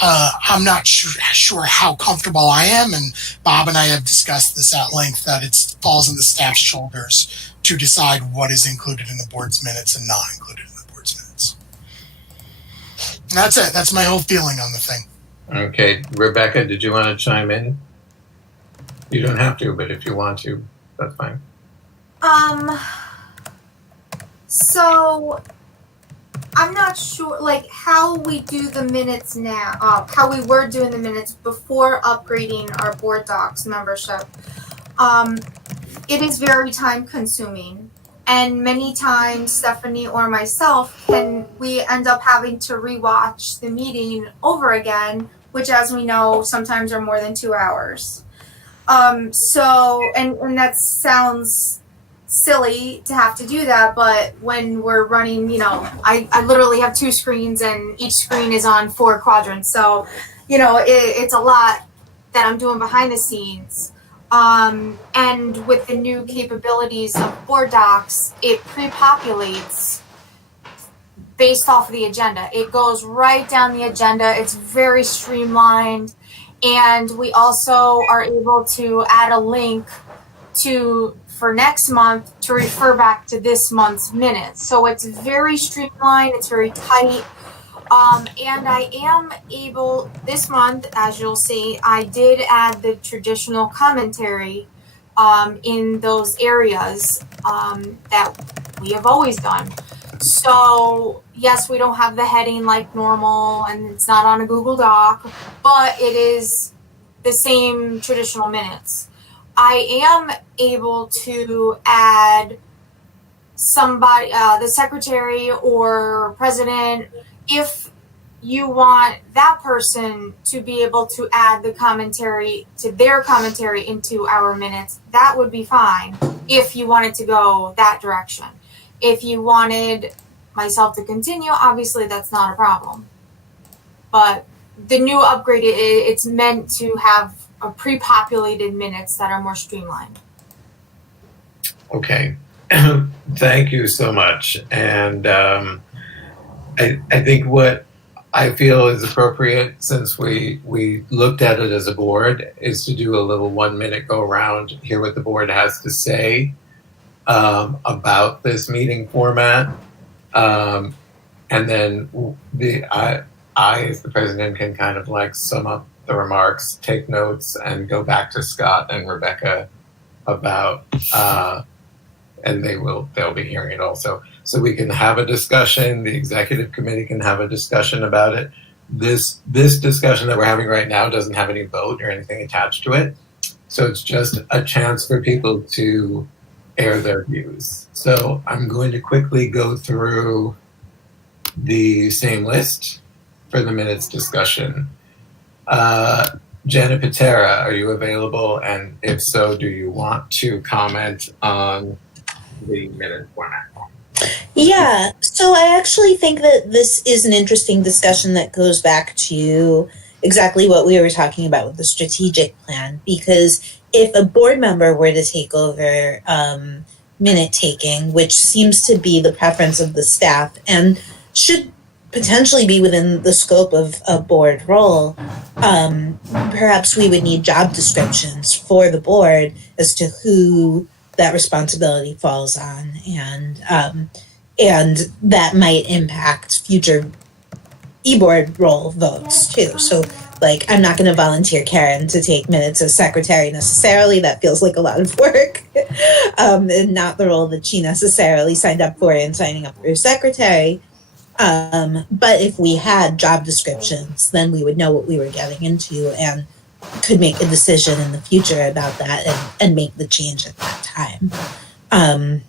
I'm not sure how comfortable I am, and Bob and I have discussed this at length, that it falls on the staff's shoulders to decide what is included in the board's minutes and not included in the board's minutes. And that's it. That's my whole feeling on the thing. Okay, Rebecca, did you want to chime in? You don't have to, but if you want to, that's fine. So I'm not sure, how we do the minutes now, how we were doing the minutes before upgrading our board docs membership. It is very time consuming, and many times Stephanie or myself we end up having to rewatch the meeting over again, which, as we know, sometimes are more than 2 hours. And that sounds silly to have to do that, but when we're running, I literally have 2 screens and each screen is on 4 quadrants. So, it's a lot that I'm doing behind the scenes. And with the new capabilities of board docs, it pre-populates based off of the agenda. It goes right down the agenda. It's very streamlined. And we also are able to add a link for next month to refer back to this month's minutes. So it's very streamlined, it's very tight. And I am able, this month, as you'll see, I did add the traditional commentary in those areas that we have always done. So yes, we don't have the heading like normal, and it's not on a Google Doc, but it is the same traditional minutes. I am able to add somebody, the secretary or president, if you want that person to be able to add the commentary to their commentary into our minutes, that would be fine if you wanted to go that direction. If you wanted myself to continue, obviously that's not a problem. But the new upgrade, it's meant to have a pre-populated minutes that are more streamlined. Okay. Thank you so much. And I think what I feel is appropriate, since we looked at it as a board, is to do a little 1 minute go around, hear what the board has to say about this meeting format. And then I, as the president, can kind of like sum up the remarks, take notes, and go back to Scott and Rebecca about, and they'll be hearing it also. So we can have a discussion, the executive committee can have a discussion about it. This discussion that we're having right now doesn't have any vote or anything attached to it. So it's just a chance for people to air their views. So I'm going to quickly go through the same list for the minutes discussion. Jenna Patera, are you available? And if so, do you want to comment on the minute format? Yeah, so I actually think that this is an interesting discussion that goes back to exactly what we were talking about with the strategic plan, because if a board member were to take over minute taking, which seems to be the preference of the staff and should potentially be within the scope of a board role, perhaps we would need job descriptions for the board as to who that responsibility falls on, and that might impact future e-board role votes too. So like, I'm not going to volunteer Karen to take minutes as secretary necessarily. That feels like a lot of work, and not the role that she necessarily signed up for in signing up for secretary. But if we had job descriptions, then we would know what we were getting into and could make a decision in the future about that and make the change at that time.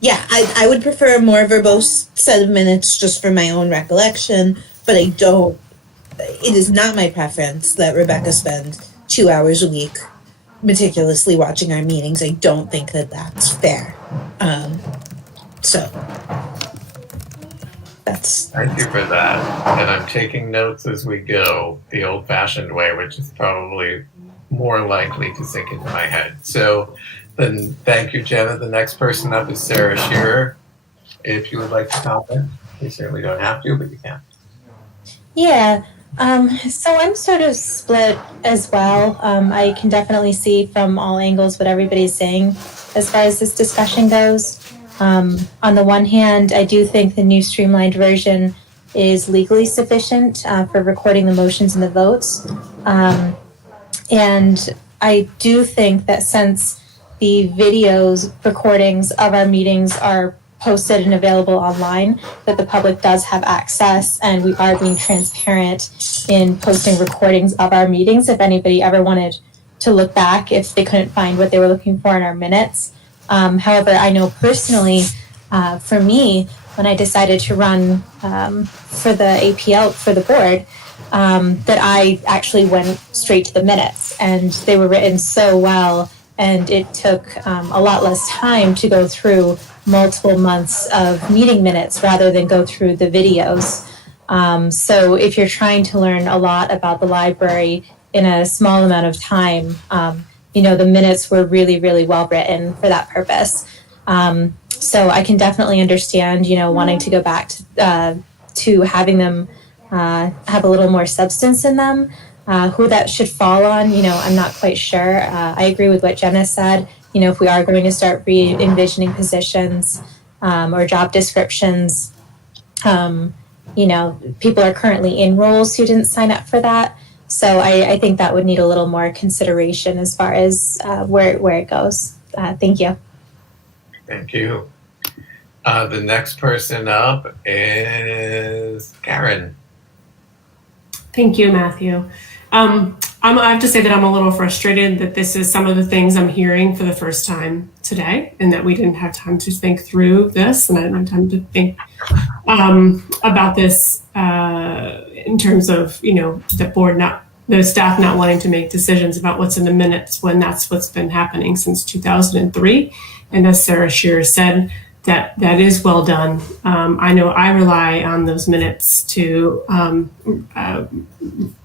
Yeah, I would prefer a more verbose set of minutes just for my own recollection, but it is not my preference that Rebecca spend 2 hours a week meticulously watching our meetings. I don't think that that's fair. So that's... Thank you for that. And I'm taking notes as we go, the old-fashioned way, which is probably more likely to sink into my head. So then thank you, Jenna. The next person up is Sarah Shearer. If you would like to comment, you certainly don't have to, but you can. Yeah, so I'm sort of split as well. I can definitely see from all angles what everybody's saying as far as this discussion goes. On the one hand, I do think the new streamlined version is legally sufficient for recording the motions and the votes. And I do think that since the videos recordings of our meetings are posted and available online, that the public does have access, and we are being transparent in posting recordings of our meetings if anybody ever wanted to look back if they couldn't find what they were looking for in our minutes. However, I know personally, for me, when I decided to run for the APL for the board, that I actually went straight to the minutes, and they were written so well, and it took a lot less time to go through multiple months of meeting minutes rather than go through the videos. So if you're trying to learn a lot about the library in a small amount of time, the minutes were really, really well written for that purpose. So I can definitely understand, wanting to go back to having them have a little more substance in them. Who that should fall on, I'm not quite sure. I agree with what Jenna said. If we are going to start re-envisioning positions or job descriptions, people are currently in roles who didn't sign up for that. So I think that would need a little more consideration as far as where it goes. Thank you. Thank you. The next person up is Karen. Thank you, Matthew. I have to say that I'm a little frustrated that this is some of the things I'm hearing for the first time today, and that we didn't have time to think through this, and I didn't have time to think about this in terms of the staff not wanting to make decisions about what's in the minutes when that's what's been happening since 2003. And as Sarah Shearer said, that is well done. I know I rely on those minutes to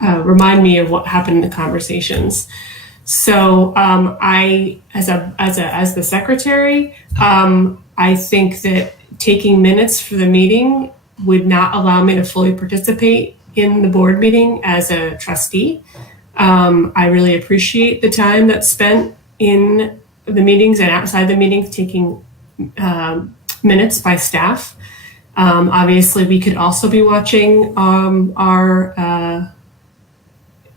remind me of what happened in the conversations. So I, as the secretary, I think that taking minutes for the meeting would not allow me to fully participate in the board meeting as a trustee. I really appreciate the time that's spent in the meetings and outside the meetings taking minutes by staff. Obviously, we could also be watching the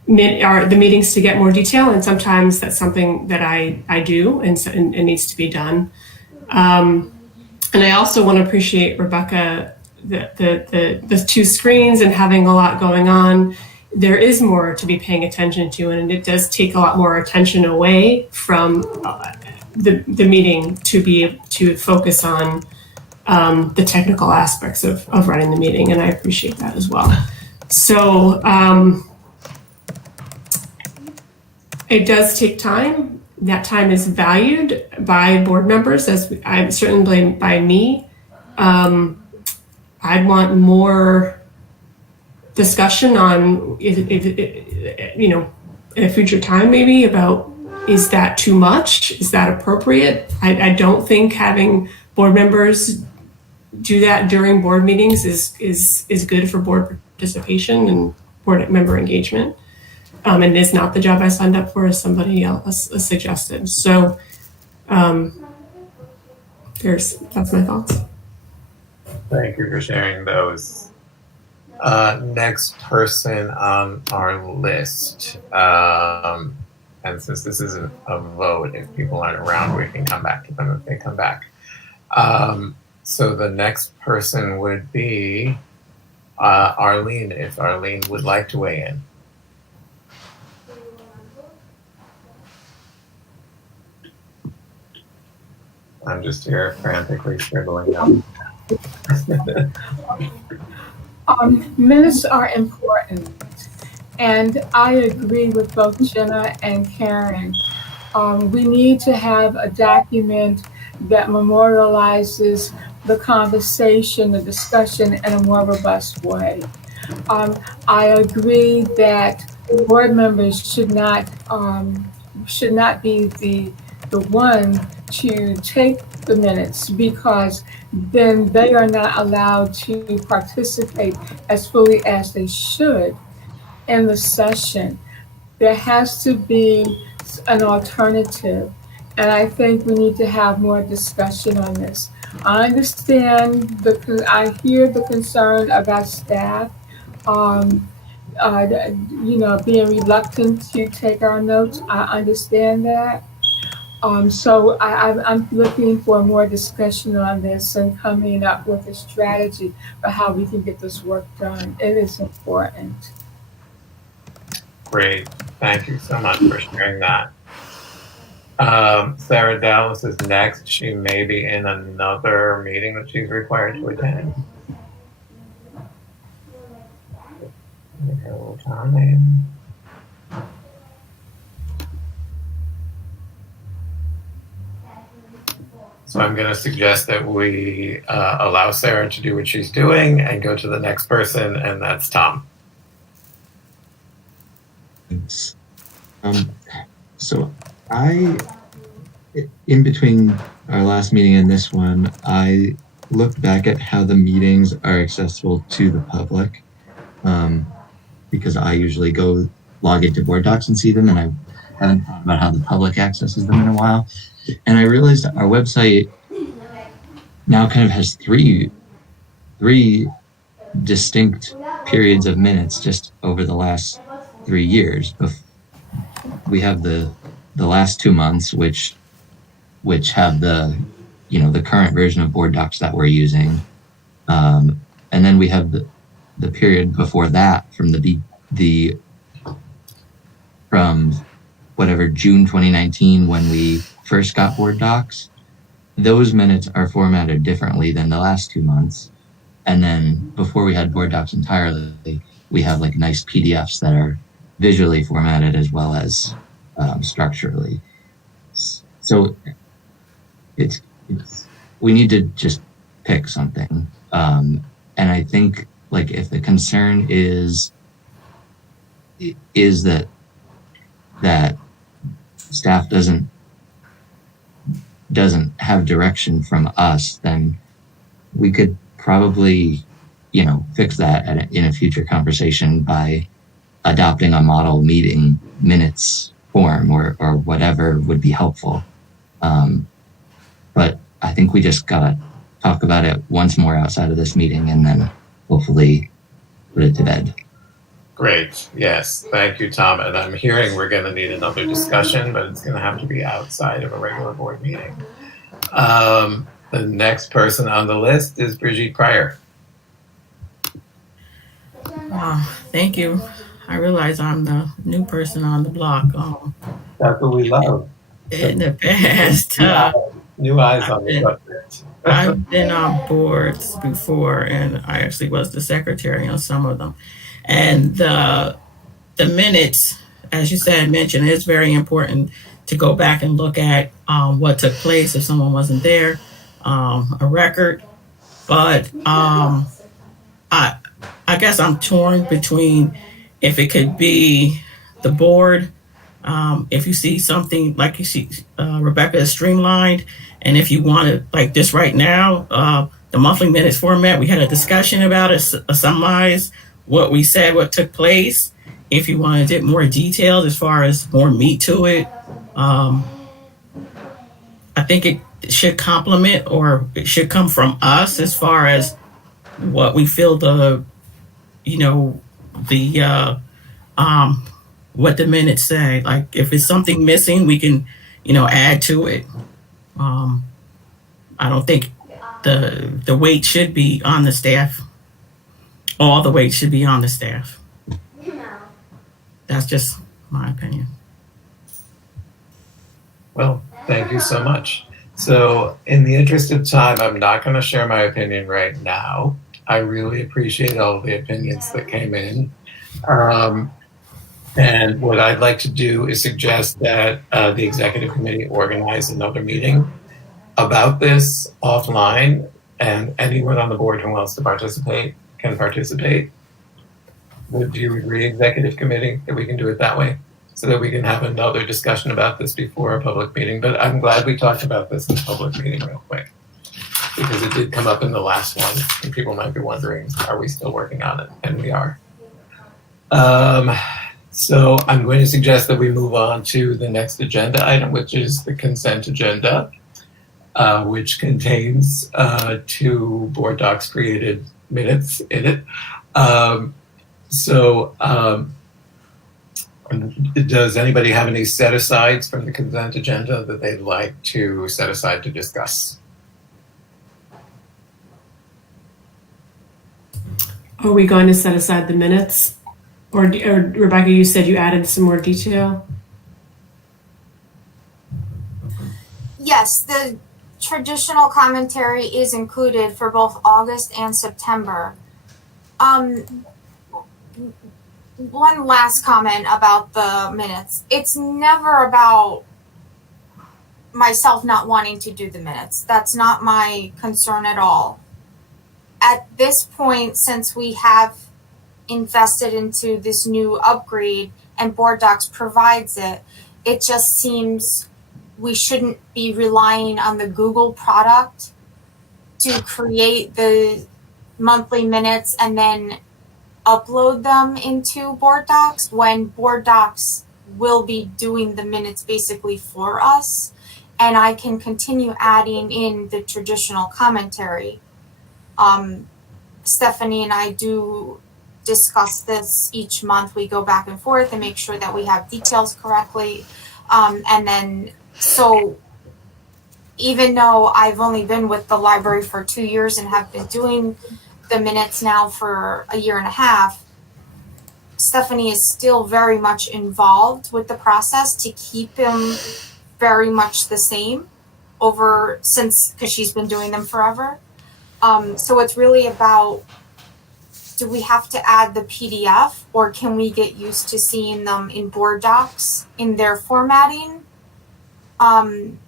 meetings to get more detail, and sometimes that's something that I do, and it needs to be done. And I also want to appreciate Rebecca, the two screens and having a lot going on. There is more to be paying attention to, and it does take a lot more attention away from the meeting to be able to focus on the technical aspects of running the meeting, and I appreciate that as well. So it does take time. That time is valued by board members, as I'm certainly by me. I'd want more discussion on, in a future time maybe, about, is that too much? Is that appropriate? I don't think having board members do that during board meetings is good for board participation and board member engagement. And it's not the job I signed up for, as somebody else suggested. So that's my thoughts. Thank you for sharing those. Next person on our list. And since this isn't a vote, if people aren't around, we can come back to them if they come back. So the next person would be Arlene, if Arlene would like to weigh in. I'm just here frantically scribbling them. Minutes are important, and I agree with both Jenna and Karen. We need to have a document that memorializes the conversation, the discussion in a more robust way. I agree that board members should not be the one to take the minutes, because then they are not allowed to participate as fully as they should in the session. There has to be an alternative, and I think we need to have more discussion on this. I understand I hear the concern about staff, being reluctant to take our notes. I understand that. So I'm looking for more discussion on this and coming up with a strategy for how we can get this work done. It is important. Great. Thank you so much for sharing that. Sarah Dallas is next. She may be in another meeting that she's required to attend. Give her a little time. So I'm going to suggest that we allow Sarah to do what she's doing and go to the next person, and that's Tom. Thanks. So in between our last meeting and this one, I looked back at how the meetings are accessible to the public, because I usually go log into Board Docs and see them, and I haven't thought about how the public accesses them in a while. And I realized our website now kind of has three distinct periods of minutes just over the last 3 years. We have the last 2 months, which have the current version of Board Docs that we're using, and then we have the period before that from from whatever June 2019 when we first got Board Docs. Those minutes are formatted differently than the last 2 months. And then before we had Board Docs entirely, we have like nice PDFs that are visually formatted as well as structurally. So it's we need to just pick something. And I think like if the concern is that staff doesn't have direction from us, then we could probably, fix that in a future conversation by adopting a model meeting minutes form or whatever would be helpful. But I think we just gotta talk about it once more outside of this meeting and then hopefully put it to bed. Great. Yes. Thank you, Tom. And I'm hearing we're going to need another discussion, but it's going to have to be outside of a regular board meeting. The next person on the list is Bridget Pryor. Thank you. I realize I'm the new person on the block. That's what we love. In the past, new eyes on the subject. I've been on boards before, and I actually was the secretary on some of them. And the minutes, as you said, mentioned, it's very important to go back and look at what took place if someone wasn't there, a record. But I guess I'm torn between if it could be the board, if you see something like you see Rebecca is streamlined, and if you want it like this right now, the monthly minutes format, we had a discussion about it, summarize what we said, what took place. If you wanted it more detailed as far as more meat to it, I think it should complement or it should come from us as far as what we feel what the minutes say. Like if it's something missing, we can, add to it. I don't think the weight should be on the staff. All the weight should be on the staff. That's just my opinion. Well, thank you so much. So in the interest of time, I'm not going to share my opinion right now. I really appreciate all the opinions that came in. And what I'd like to do is suggest that the executive committee organize another meeting about this offline, and anyone on the board who wants to participate can participate. Would you agree, executive committee, that we can do it that way so that we can have another discussion about this before a public meeting? But I'm glad we talked about this in a public meeting real quick, because it did come up in the last one and people might be wondering, are we still working on it? And we are. So I'm going to suggest that we move on to the next agenda item, which is the consent agenda, which contains 2 Board Docs created minutes in it. Does anybody have any set-asides from the consent agenda that they'd like to set aside to discuss? Are we going to set aside the minutes? Or Rebecca, you said you added some more detail? Yes, the traditional commentary is included for both August and September. One last comment about the minutes. It's never about myself not wanting to do the minutes. That's not my concern at all. At this point, since we have invested into this new upgrade and Board Docs provides it, it just seems we shouldn't be relying on the Google product to create the monthly minutes and then upload them into Board Docs when Board Docs will be doing the minutes basically for us. And I can continue adding in the traditional commentary. Stephanie and I do discuss this each month. We go back and forth and make sure that we have details correctly. And then, so even though I've only been with the library for 2 years and have been doing the minutes now for a year and a half, Stephanie is still very much involved with the process to keep them very much the same because she's been doing them forever. So it's really about, do we have to add the PDF or can we get used to seeing them in Board Docs in their formatting? And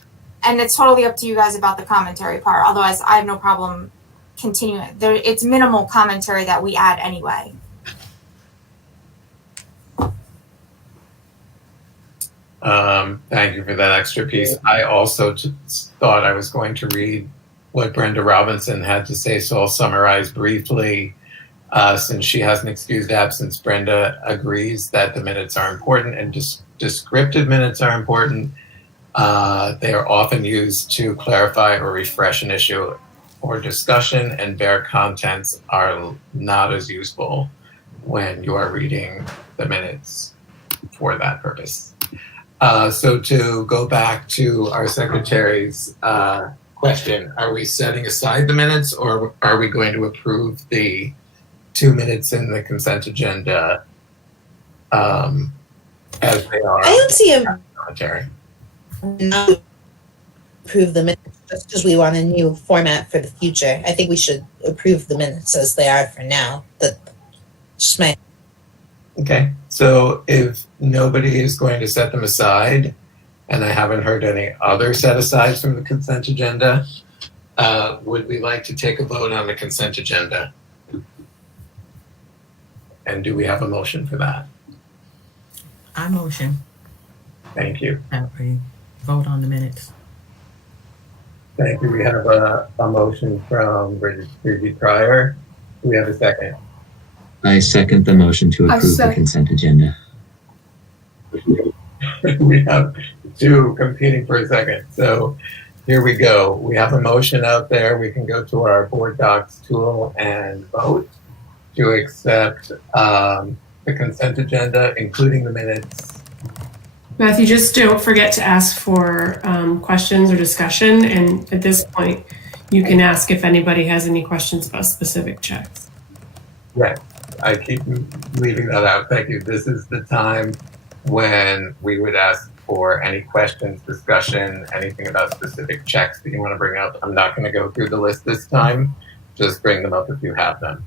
it's totally up to you guys about the commentary part. Otherwise, I have no problem continuing. It's minimal commentary that we add anyway. Thank you for that extra piece. I also thought I was going to read what Brenda Robinson had to say, so I'll summarize briefly. Since she has an excused absence, Brenda agrees that the minutes are important and descriptive minutes are important. They are often used to clarify or refresh an issue or discussion, and bare contents are not as useful when you are reading the minutes for that purpose. So to go back to our secretary's question, are we setting aside the minutes or are we going to approve the 2 minutes in the consent agenda as they are? I don't see a commentary. not approve the minutes just because we want a new format for the future. I think we should approve the minutes as they are for now. That's just my. Okay, so if nobody is going to set them aside, and I haven't heard any other set-asides from the consent agenda, would we like to take a vote on the consent agenda? And do we have a motion for that? I motion Thank you. that we vote on the minutes. Thank you. We have a motion from Bridget Pryor. Do we have a second? I second the motion to approve the consent agenda. We have two competing for a second. So here we go. We have a motion out there. We can go to our Board Docs tool and vote to accept the consent agenda, including the minutes. Matthew, just don't forget to ask for questions or discussion. And at this point, you can ask if anybody has any questions about specific checks. Right. I keep leaving that out. Thank you. This is the time when we would ask for any questions, discussion, anything about specific checks that you want to bring up. I'm not going to go through the list this time. Just bring them up if you have them.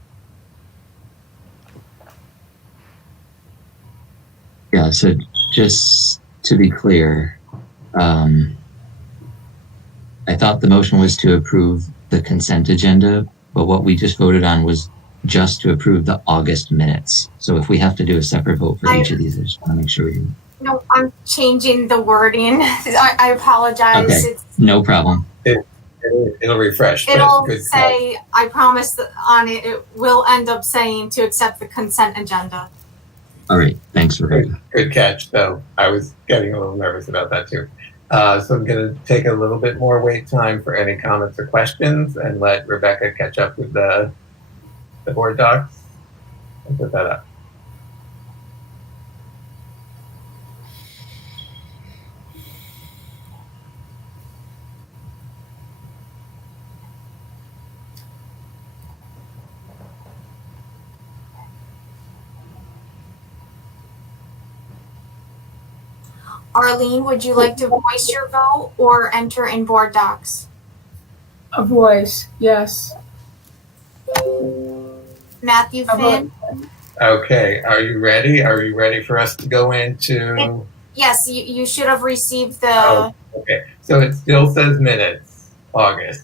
Yeah, so just to be clear, I thought the motion was to approve the consent agenda, but what we just voted on was just to approve the August minutes. So if we have to do a separate vote for each of these, I just want to make sure we do. No, I'm changing the wording. I apologize. Okay, no problem. It'll refresh. It'll say, I promise that on it, it will end up saying to accept the consent agenda. All right, thanks for good catch, though. I was getting a little nervous about that too. So I'm going to take a little bit more wait time for any comments or questions and let Rebecca catch up with the Board Docs and put that up. Arlene, would you like to voice your vote or enter in Board Docs? A voice, yes. Matthew Finn? Okay, are you ready? Are you ready for us to go into? Yes, you should have received the. Oh, okay, so it still says minutes, August.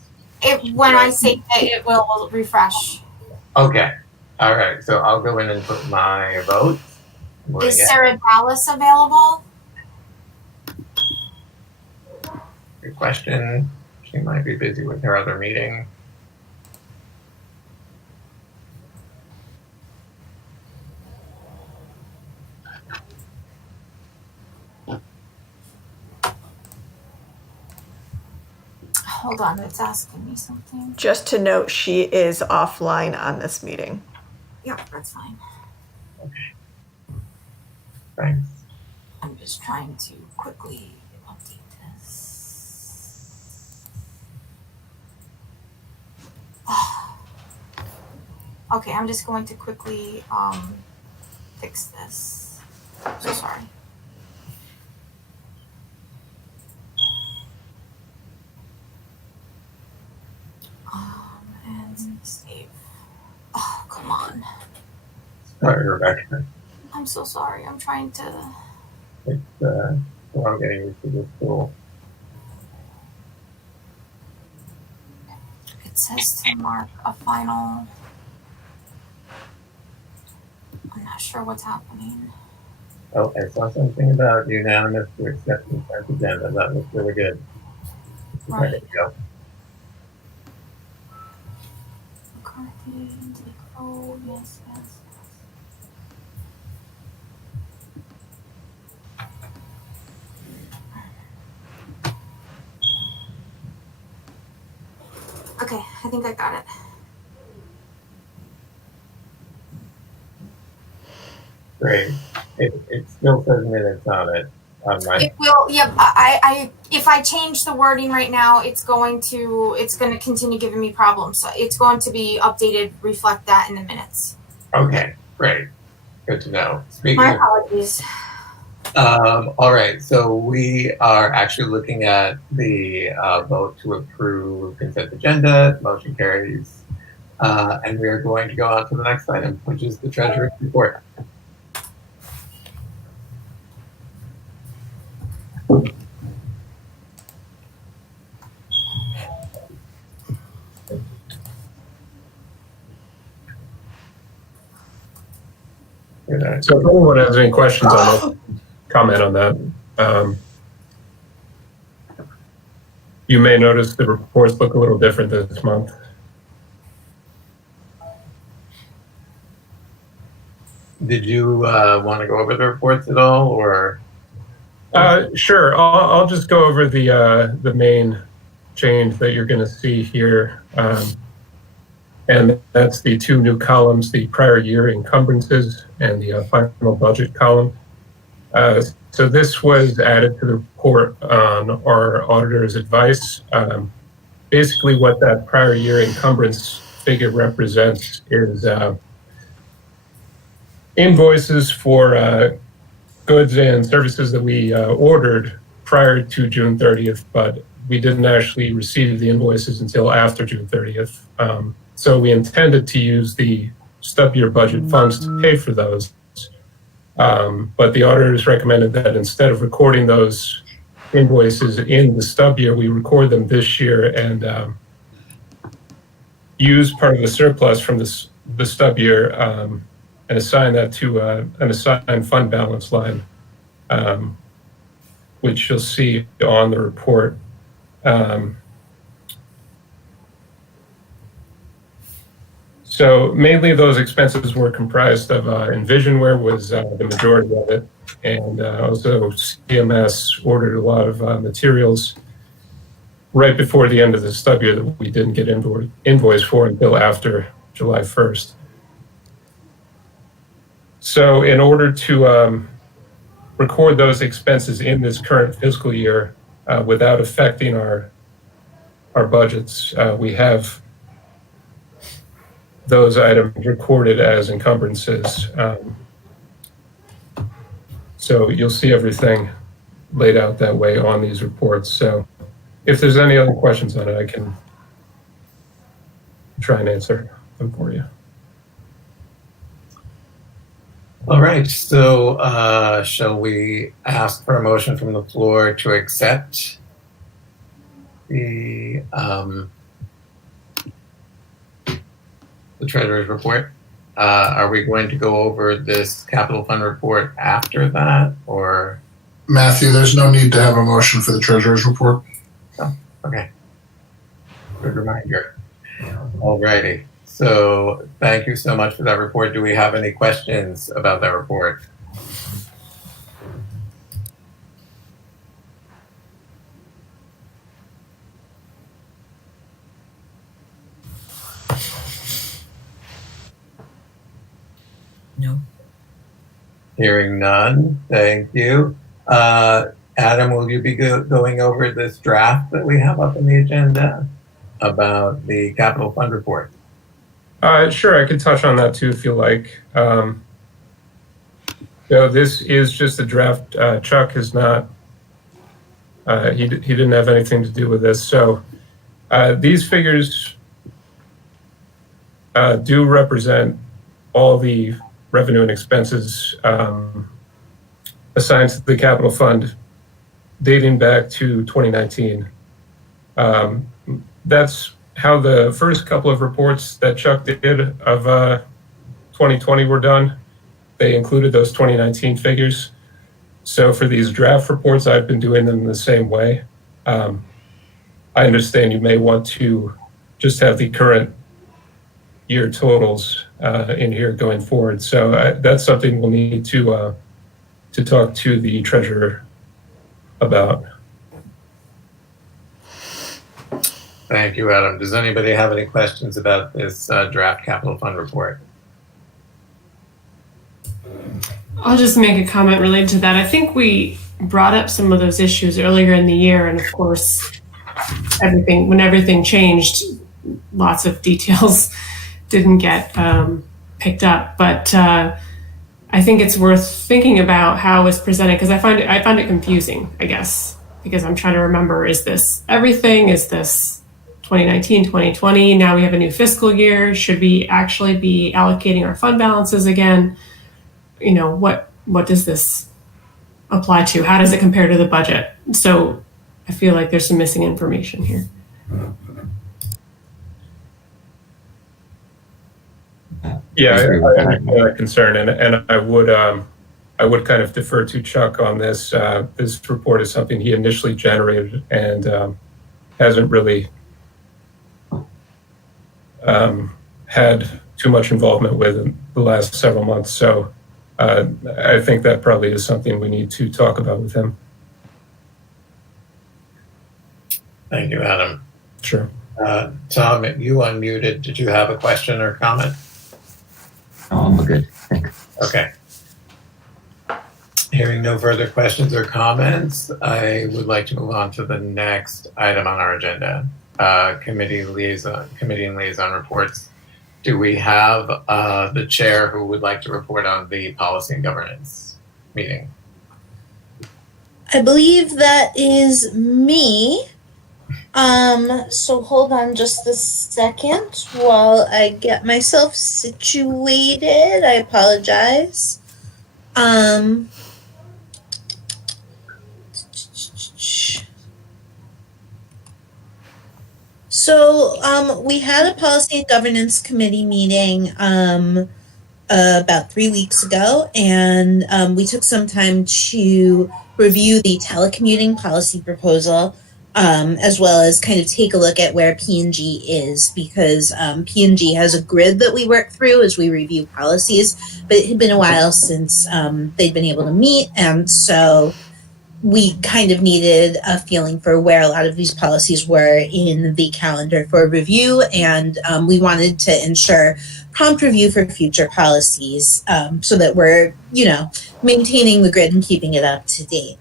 When I say that, it will refresh. Okay, all right, so I'll go in and put my vote. Is Sarah Dallas available? Good question. She might be busy with her other meeting. Hold on, it's asking me something. Just to note, she is offline on this meeting. Yeah, that's fine. Thanks. I'm just trying to quickly update this. Okay, I'm just going to quickly fix this. So sorry. And save. Oh, come on. Sorry, Rebecca. I'm so sorry. I'm trying to. It's I'm getting used to this tool. It says to mark a final. I'm not sure what's happening. Oh, I saw something about unanimous to accept the consent agenda. That looks really good. Right. There you go. McCarthy, oh, yes, yes. Okay, I think I got it. Great. It still says minutes on it. On my It will. Yeah. I if I change the wording right now, it's going to continue giving me problems. So it's going to be updated, reflect that in the minutes. Okay, great. Good to know. Speaking My of, apologies. all right, so we are actually looking at the vote to approve consent agenda. Motion carries. And we are going to go on to the next item, which is the Treasury Report. So if anyone has any questions on it, comment on that. You may notice the reports look a little different this month. Did you want to go over the reports at all, or? Sure. I'll just go over the main change that you're going to see here. And that's the two new columns, the prior year encumbrances and the final budget column. So this was added to the report on our auditor's advice. Basically what that prior year encumbrance figure represents is invoices for goods and services that we ordered prior to June 30th, but we didn't actually receive the invoices until after June 30th. So we intended to use the stub year budget funds to pay for those. But the auditors recommended that instead of recording those invoices in the stub year, we record them this year and use part of the surplus from the stub year and assign that to an assigned fund balance line, which you'll see on the report. So mainly those expenses were comprised of Envisionware was the majority of it, and also CMS ordered a lot of materials right before the end of the stub year that we didn't get invoice for until after July 1st. So in order to record those expenses in this current fiscal year without affecting our budgets, we have those items recorded as encumbrances. So you'll see everything laid out that way on these reports. So if there's any other questions on it, I can try and answer them for you. All right, so shall we ask for a motion from the floor to accept the Treasurer's report? Are we going to go over this capital fund report after that, or? Matthew, there's no need to have a motion for the Treasurer's report. Oh, okay. Good reminder. Alrighty. So thank you so much for that report. Do we have any questions about that report? No. Hearing none. Thank you. Adam, will you be going over this draft that we have up on the agenda about the capital fund report? Sure, I could touch on that too if you like. This is just a draft. Chuck is not, he didn't have anything to do with this. So these figures do represent all the revenue and expenses assigned to the capital fund dating back to 2019. That's how the first couple of reports that Chuck did of 2020 were done. They included those 2019 figures. So for these draft reports, I've been doing them the same way. I understand you may want to just have the current year totals in here going forward. So that's something we'll need to talk to the treasurer about. Thank you, Adam. Does anybody have any questions about this draft capital fund report? I'll just make a comment related to that. I think we brought up some of those issues earlier in the year, and of course, when everything changed, lots of details didn't get picked up. But I think it's worth thinking about how it was presented, because I find it confusing, I guess, because I'm trying to remember, is this everything? Is this 2019, 2020? Now we have a new fiscal year. Should we actually be allocating our fund balances again? You know, what does this apply to? How does it compare to the budget? So I feel like there's some missing information here. Yeah, I understand that concern, and I would kind of defer to Chuck on this. This report is something he initially generated and hasn't really had too much involvement with in the last several months. So I think that probably is something we need to talk about with him. Thank you, Adam. Sure. Tom, you unmuted. Did you have a question or comment? Oh, I'm good. Thanks. Okay. Hearing no further questions or comments, I would like to move on to the next item on our agenda, committee and liaison reports. Do we have the chair who would like to report on the policy and governance meeting? I believe that is me. So hold on just a second while I get myself situated. I apologize. So we had a policy and governance committee meeting about 3 weeks ago, and we took some time to review the telecommuting policy proposal, as well as kind of take a look at where P&G is, because P&G has a grid that we work through as we review policies, but it had been a while since they'd been able to meet, and so we kind of needed a feeling for where a lot of these policies were in the calendar for review, and we wanted to ensure prompt review for future policies, so that we're, maintaining the grid and keeping it up to date.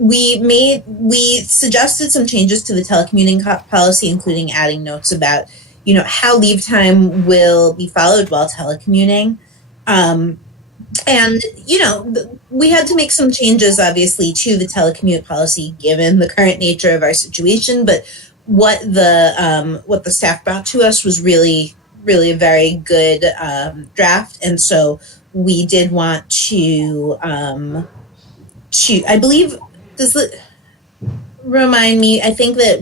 We suggested some changes to the telecommuting policy, including adding notes about, how leave time will be followed while telecommuting. And, we had to make some changes, obviously, to the telecommute policy, given the current nature of our situation. But what the staff brought to us was really a very good draft. And so we did want to, I believe, remind me, I think that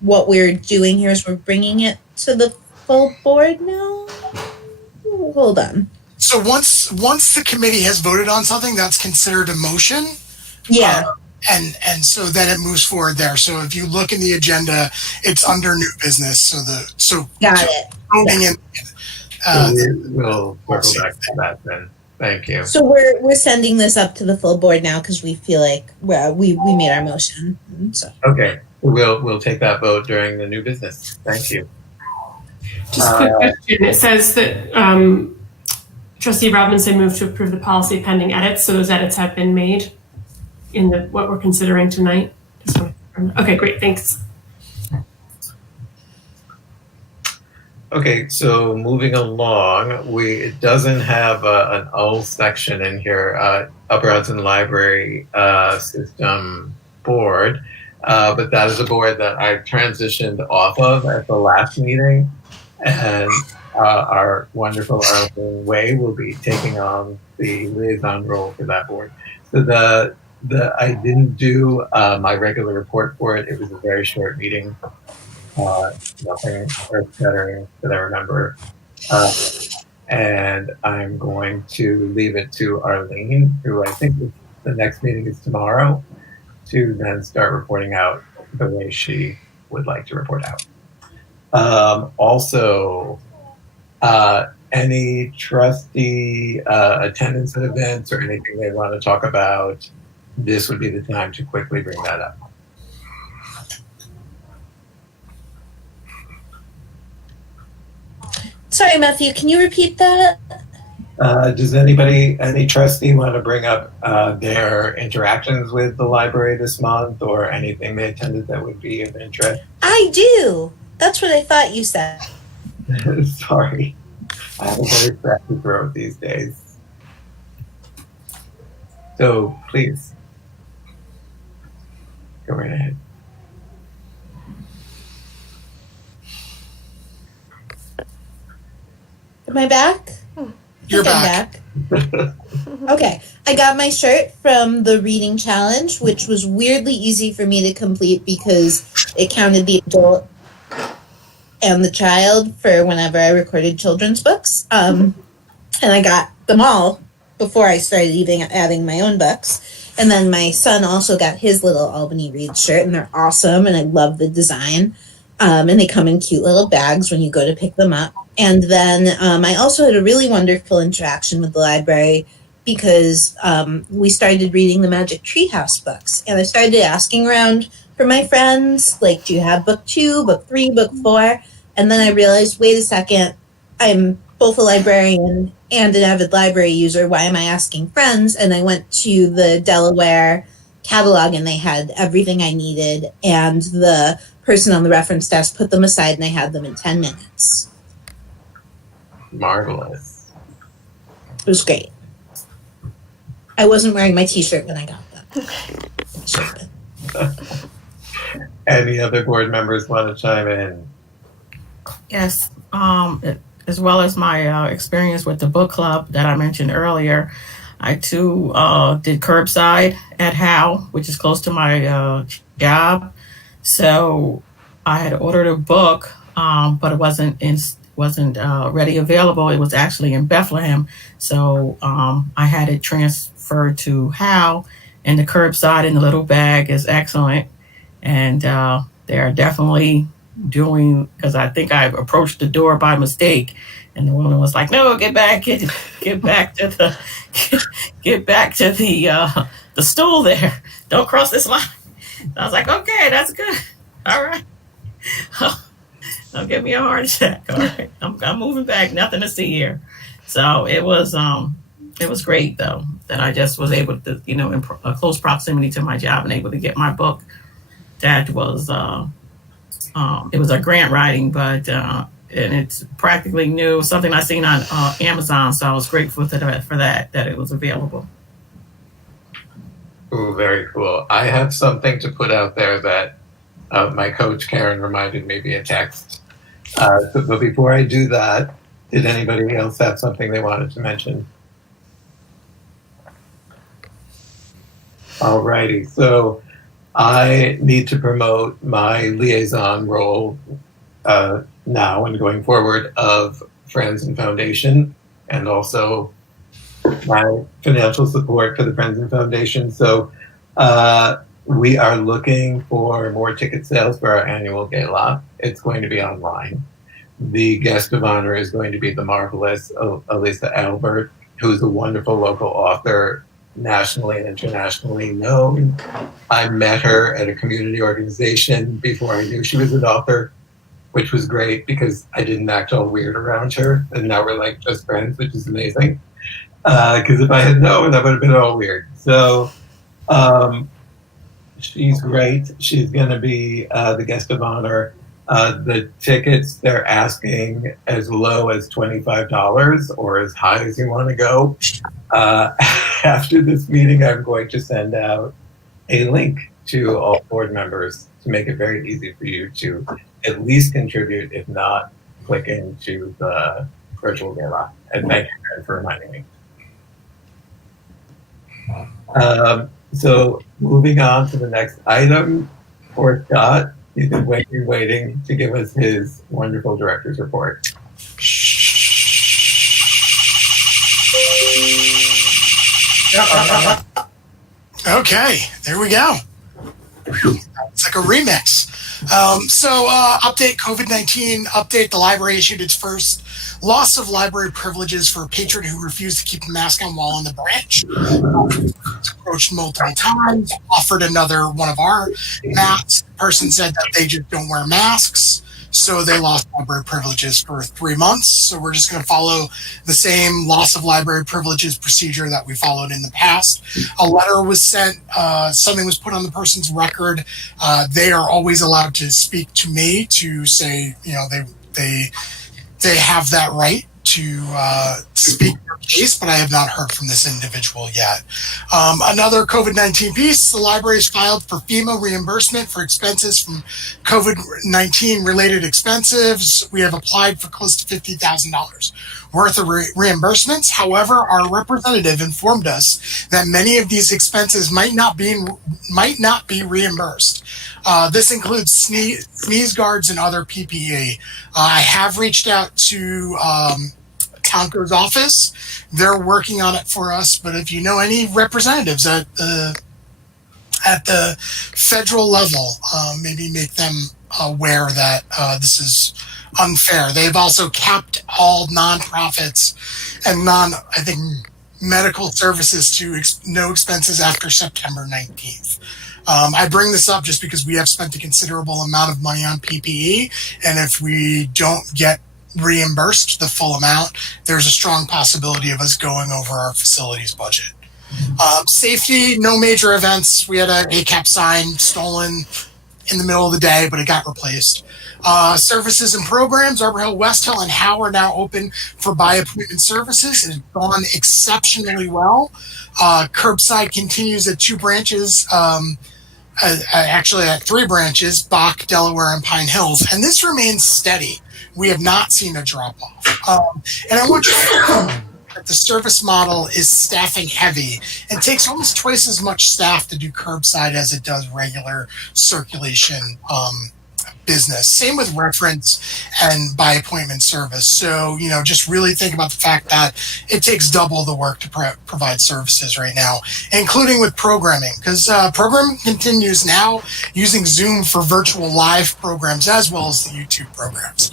what we're doing here is we're bringing it to the full board now. Hold on. So once the committee has voted on something, that's considered a motion. Yeah. and so then it moves forward there. So if you look in the agenda, it's under new business. Got it. Voting in. We'll circle back to that then. Thank you. So we're sending this up to the full board now because we feel like we made our motion. So. Okay, we'll take that vote during the new business. Thank you. Just a quick question. It says that Trustee Robinson moved to approve the policy pending edits. So those edits have been made in what we're considering tonight. Okay, great. Thanks. Okay, so moving along, it doesn't have an O section in here, Upper Hudson Library System Board, but that is a board that I transitioned off of at the last meeting, and our wonderful Arlene Way will be taking on the liaison role for that board. So I didn't do my regular report for it. It was a very short meeting. Nothing earth-shattering that I remember. And I'm going to leave it to Arlene, who I think the next meeting is tomorrow, to then start reporting out the way she would like to report out. Also, any trustee attendance at events or anything they want to talk about, this would be the time to quickly bring that up. Sorry, Matthew, can you repeat that? Does any trustee want to bring up their interactions with the library this month or anything they attended that would be of interest? I do. That's what I thought you said. Sorry. I have a very crappy throat these days. So please, go right ahead. Am I back? You're back. Okay. I got my shirt from the reading challenge, which was weirdly easy for me to complete because it counted the adult and the child for whenever I recorded children's books. And I got them all before I started even adding my own books. And then my son also got his little Albany Reads shirt, and they're awesome, and I love the design. And they come in cute little bags when you go to pick them up. And then I also had a really wonderful interaction with the library because we started reading the Magic Treehouse books. And I started asking around for my friends, like, do you have book 2, book 3, book 4? And then I realized, wait a second, I'm both a librarian and an avid library user. Why am I asking friends? And I went to the Delaware catalog and they had everything I needed. And the person on the reference desk put them aside and I had them in 10 minutes. Marvelous. It was great. I wasn't wearing my t-shirt when I got them. Any other board members want to chime in? Yes, as well as my experience with the book club that I mentioned earlier, I too did curbside at Howe, which is close to my job. So I had ordered a book, but it wasn't ready available. It was actually in Bethlehem. So I had it transferred to Howe, and the curbside in the little bag is excellent. And they're definitely doing, because I think I approached the door by mistake, and the woman was like, "No, get back to the stool there. Don't cross this line." I was like, "Okay, that's good. All right. Don't give me a heart attack. All right, I'm moving back. Nothing to see here." So it was great though that I just was able to, in close proximity to my job, and able to get my book. That was it was a grant writing, but and it's practically new, something I seen on Amazon. So I was grateful for that it was available. Ooh, very cool. I have something to put out there that my coach Karen reminded me via text. But before I do that, did anybody else have something they wanted to mention? Alrighty, so I need to promote my liaison role now and going forward of Friends and Foundation, and also my financial support for the Friends and Foundation. So We are looking for more ticket sales for our annual gala. It's going to be online. The guest of honor is going to be the marvelous Elisa Albert, who's a wonderful local author, nationally and internationally known. I met her at a community organization before I knew she was an author, which was great because I didn't act all weird around her. And now we're like just friends, which is amazing. Because if I had known, I would have been all weird. So she's great. She's going to be the guest of honor. The tickets, they're asking as low as $25 or as high as you want to go. After this meeting, I'm going to send out a link to all board members to make it very easy for you to at least contribute, if not click into the virtual gala. And thank you, Karen, for reminding me. So moving on to the next item, for Scott, he's been waiting to give us his wonderful director's report. Okay, there we go. It's like a remix. Update COVID-19, update. The library issued its first loss of library privileges for a patron who refused to keep a mask on while on the branch. Approached multiple times, offered another one of our masks. The person said that they just don't wear masks, so they lost library privileges for 3 months. So we're just going to follow the same loss of library privileges procedure that we followed in the past. A letter was sent, something was put on the person's record. They are always allowed to speak to me to say, they have that right to speak their case, but I have not heard from this individual yet. Another COVID-19 piece, the library has filed for FEMA reimbursement for expenses from COVID-19 related expenses. We have applied for close to $50,000 worth of reimbursements. However, our representative informed us that many of these expenses might not be reimbursed. This includes sneeze guards and other PPE. I have reached out to Conco's office. They're working on it for us, but if you know any representatives at the federal level, maybe make them aware that this is unfair. They've also capped all nonprofits and medical services to no expenses after September 19th. I bring this up just because we have spent a considerable amount of money on PPE, and if we don't get reimbursed the full amount, there's a strong possibility of us going over our facilities budget. Safety, no major events. We had an ACAP sign stolen in the middle of the day, but it got replaced. Services and programs, Arbor Hill, West Hill, and Howe are now open for by-appointment services. It has gone exceptionally well. Curbside continues at 2 branches, actually at 3 branches, Bach, Delaware, and Pine Hills, and this remains steady. We have not seen a drop-off. And I want you to know that the service model is staffing heavy and takes almost twice as much staff to do curbside as it does regular circulation business. Same with reference and by appointment service. So, just really think about the fact that it takes double the work to provide services right now, including with programming, because programming continues now using Zoom for virtual live programs as well as the YouTube programs.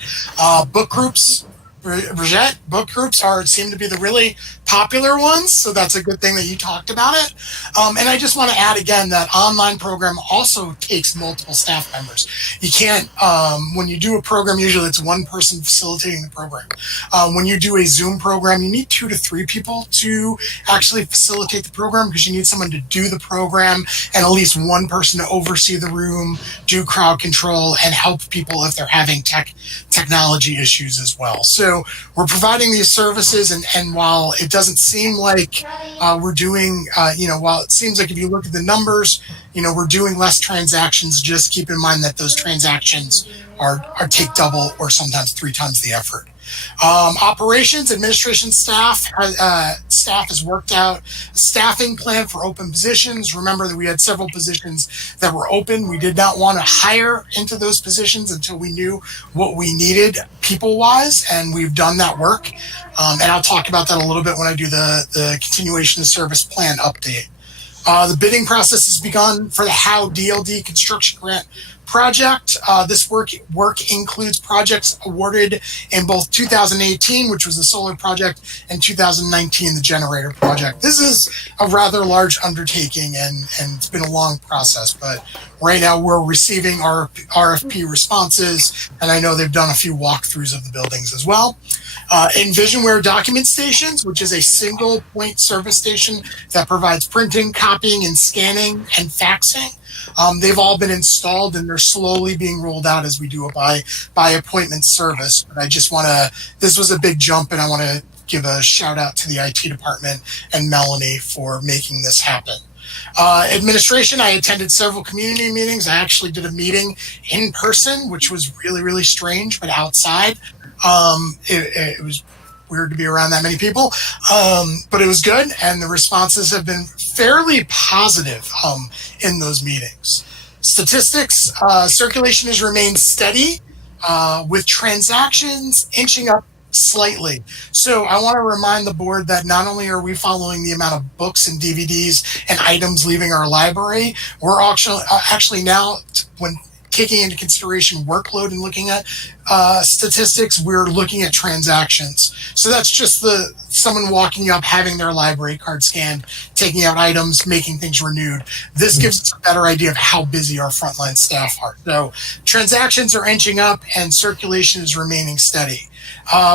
Book groups, Bridget, book groups seem to be the really popular ones, so that's a good thing that you talked about it. And I just want to add again that online program also takes multiple staff members. You can't, when you do a program, usually it's one person facilitating the program. When you do a Zoom program, you need 2 to 3 people to actually facilitate the program because you need someone to do the program and at least one person to oversee the room, do crowd control, and help people if they're having technology issues as well. So we're providing these services, and while it doesn't seem like we're doing, while it seems like if you look at the numbers, we're doing less transactions, just keep in mind that those transactions are take double or sometimes 3 times the effort. Operations, administration staff has worked out a staffing plan for open positions. Remember that we had several positions that were open. We did not want to hire into those positions until we knew what we needed people-wise, and we've done that work. And I'll talk about that a little bit when I do the continuation of service plan update. The bidding process has begun for the Howe DLD construction grant project. This work includes projects awarded in both 2018, which was the solar project, and 2019, the generator project. This is a rather large undertaking, and it's been a long process, but right now we're receiving our RFP responses, and I know they've done a few walkthroughs of the buildings as well. Envisionware Document Stations, which is a single point service station that provides printing, copying, and scanning and faxing. They've all been installed and they're slowly being rolled out as we do a by appointment service. But I just want to, this was a big jump, and I want to give a shout out to the IT department and Melanie for making this happen. Administration, I attended several community meetings. I actually did a meeting in person, which was really, really strange, but outside. It was weird to be around that many people, but it was good, and the responses have been fairly positive in those meetings. Statistics, circulation has remained steady, with transactions inching up slightly. So I want to remind the board that not only are we following the amount of books and DVDs and items leaving our library, we're actually now, when taking into consideration workload and looking at statistics, we're looking at transactions. So that's just someone walking up, having their library card scanned, taking out items, making things renewed. This gives us a better idea of how busy our frontline staff are. So transactions are inching up and circulation is remaining steady.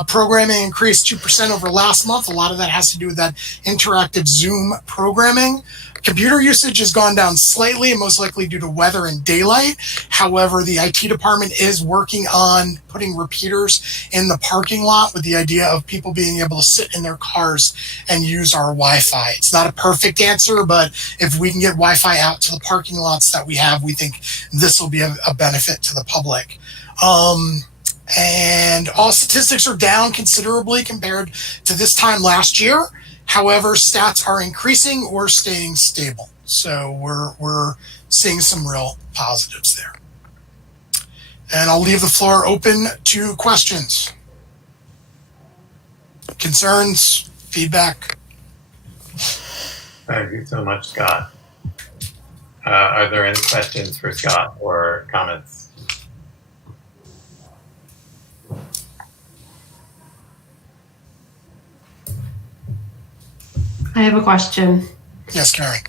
Programming increased 2% over last month. A lot of that has to do with that interactive Zoom programming. Computer usage has gone down slightly, most likely due to weather and daylight. However, the IT department is working on putting repeaters in the parking lot with the idea of people being able to sit in their cars and use our Wi-Fi. It's not a perfect answer, but if we can get Wi-Fi out to the parking lots that we have, we think this will be a benefit to the public. And all statistics are down considerably compared to this time last year. However, stats are increasing or staying stable. So we're seeing some real positives there. And I'll leave the floor open to questions, concerns, feedback. Thank you so much, Scott. Are there any questions for Scott or comments? I have a question. Yes, Karen.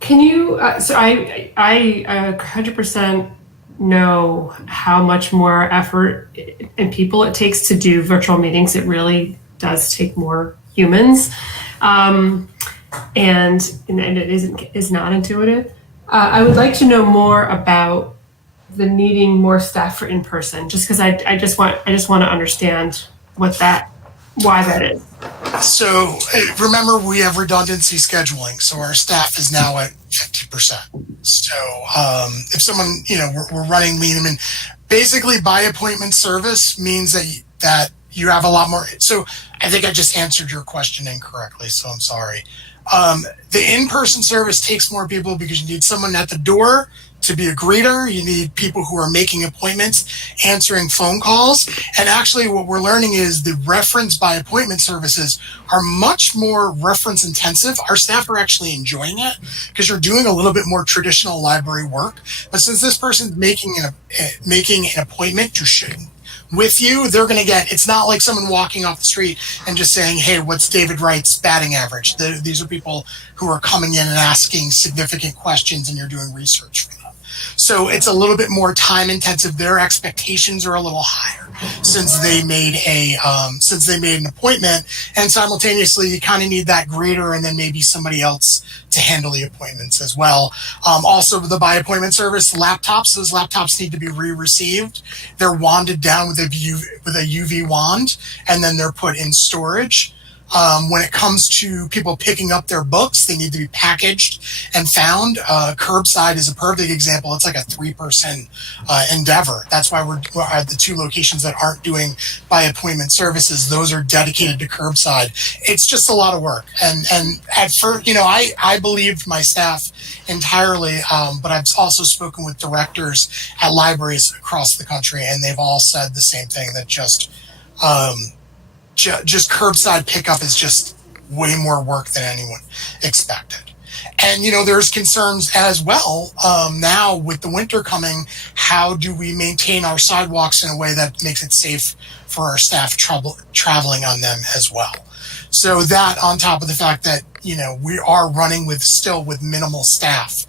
Can you? So I 100% know how much more effort and people it takes to do virtual meetings. It really does take more humans, and it is not intuitive. I would like to know more about the needing more staff for in person. Just because I just want to understand why that is. So remember, we have redundancy scheduling, so our staff is now at 50%. So if someone, we're running lean, I mean, basically by appointment service means that you have a lot more. So I think I just answered your question incorrectly, so I'm sorry. The in-person service takes more people because you need someone at the door to be a greeter. You need people who are making appointments, answering phone calls. And actually what we're learning is the reference by appointment services are much more reference intensive. Our staff are actually enjoying it because you're doing a little bit more traditional library work. But since this person's making an appointment with you, they're going to it's not like someone walking off the street and just saying, hey, what's David Wright's batting average? These are people who are coming in and asking significant questions, and you're doing research for them. So it's a little bit more time intensive. Their expectations are a little higher since they made an appointment, and simultaneously you kind of need that greeter and then maybe somebody else to handle the appointments as well. Also, the by appointment service laptops, those laptops need to be re-received. They're wanded down with a UV wand, and then they're put in storage. When it comes to people picking up their books, they need to be packaged and found. Curbside is a perfect example. It's like a 3-person endeavor. That's why we're at the 2 locations that aren't doing by appointment services. Those are dedicated to curbside. It's just a lot of work. And at first, I believed my staff entirely, but I've also spoken with directors at libraries across the country, and they've all said the same thing, that just curbside pickup is just way more work than anyone expected. And, there's concerns as well now with the winter coming. How do we maintain our sidewalks in a way that makes it safe for our staff traveling on them as well? So that, on top of the fact that, we are running still with minimal staff.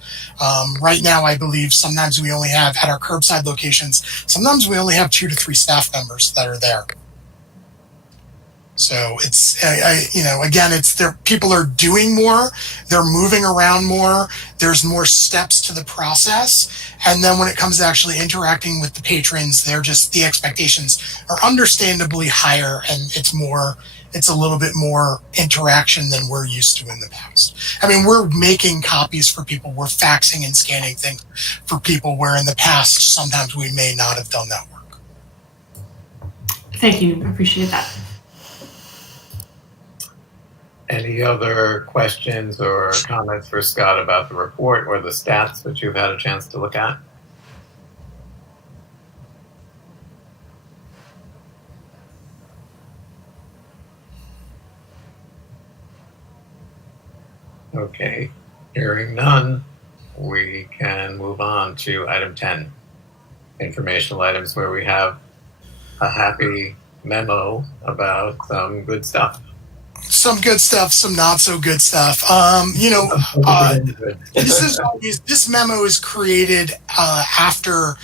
Right now, I believe sometimes we only have, at our curbside locations, sometimes we only have 2 to 3 staff members that are there. So it's, again, people are doing more, they're moving around more, there's more steps to the process. And then when it comes to actually interacting with the patrons, the expectations are understandably higher, and it's a little bit more interaction than we're used to in the past. I mean, we're making copies for people, we're faxing and scanning things for people, where in the past, sometimes we may not have done that work. Thank you. I appreciate that. Any other questions or comments for Scott about the report or the stats that you've had a chance to look at? Okay, hearing none, we can move on to item 10, informational items, where we have a happy memo about some good stuff. Some good stuff, some not so good stuff. This memo is created after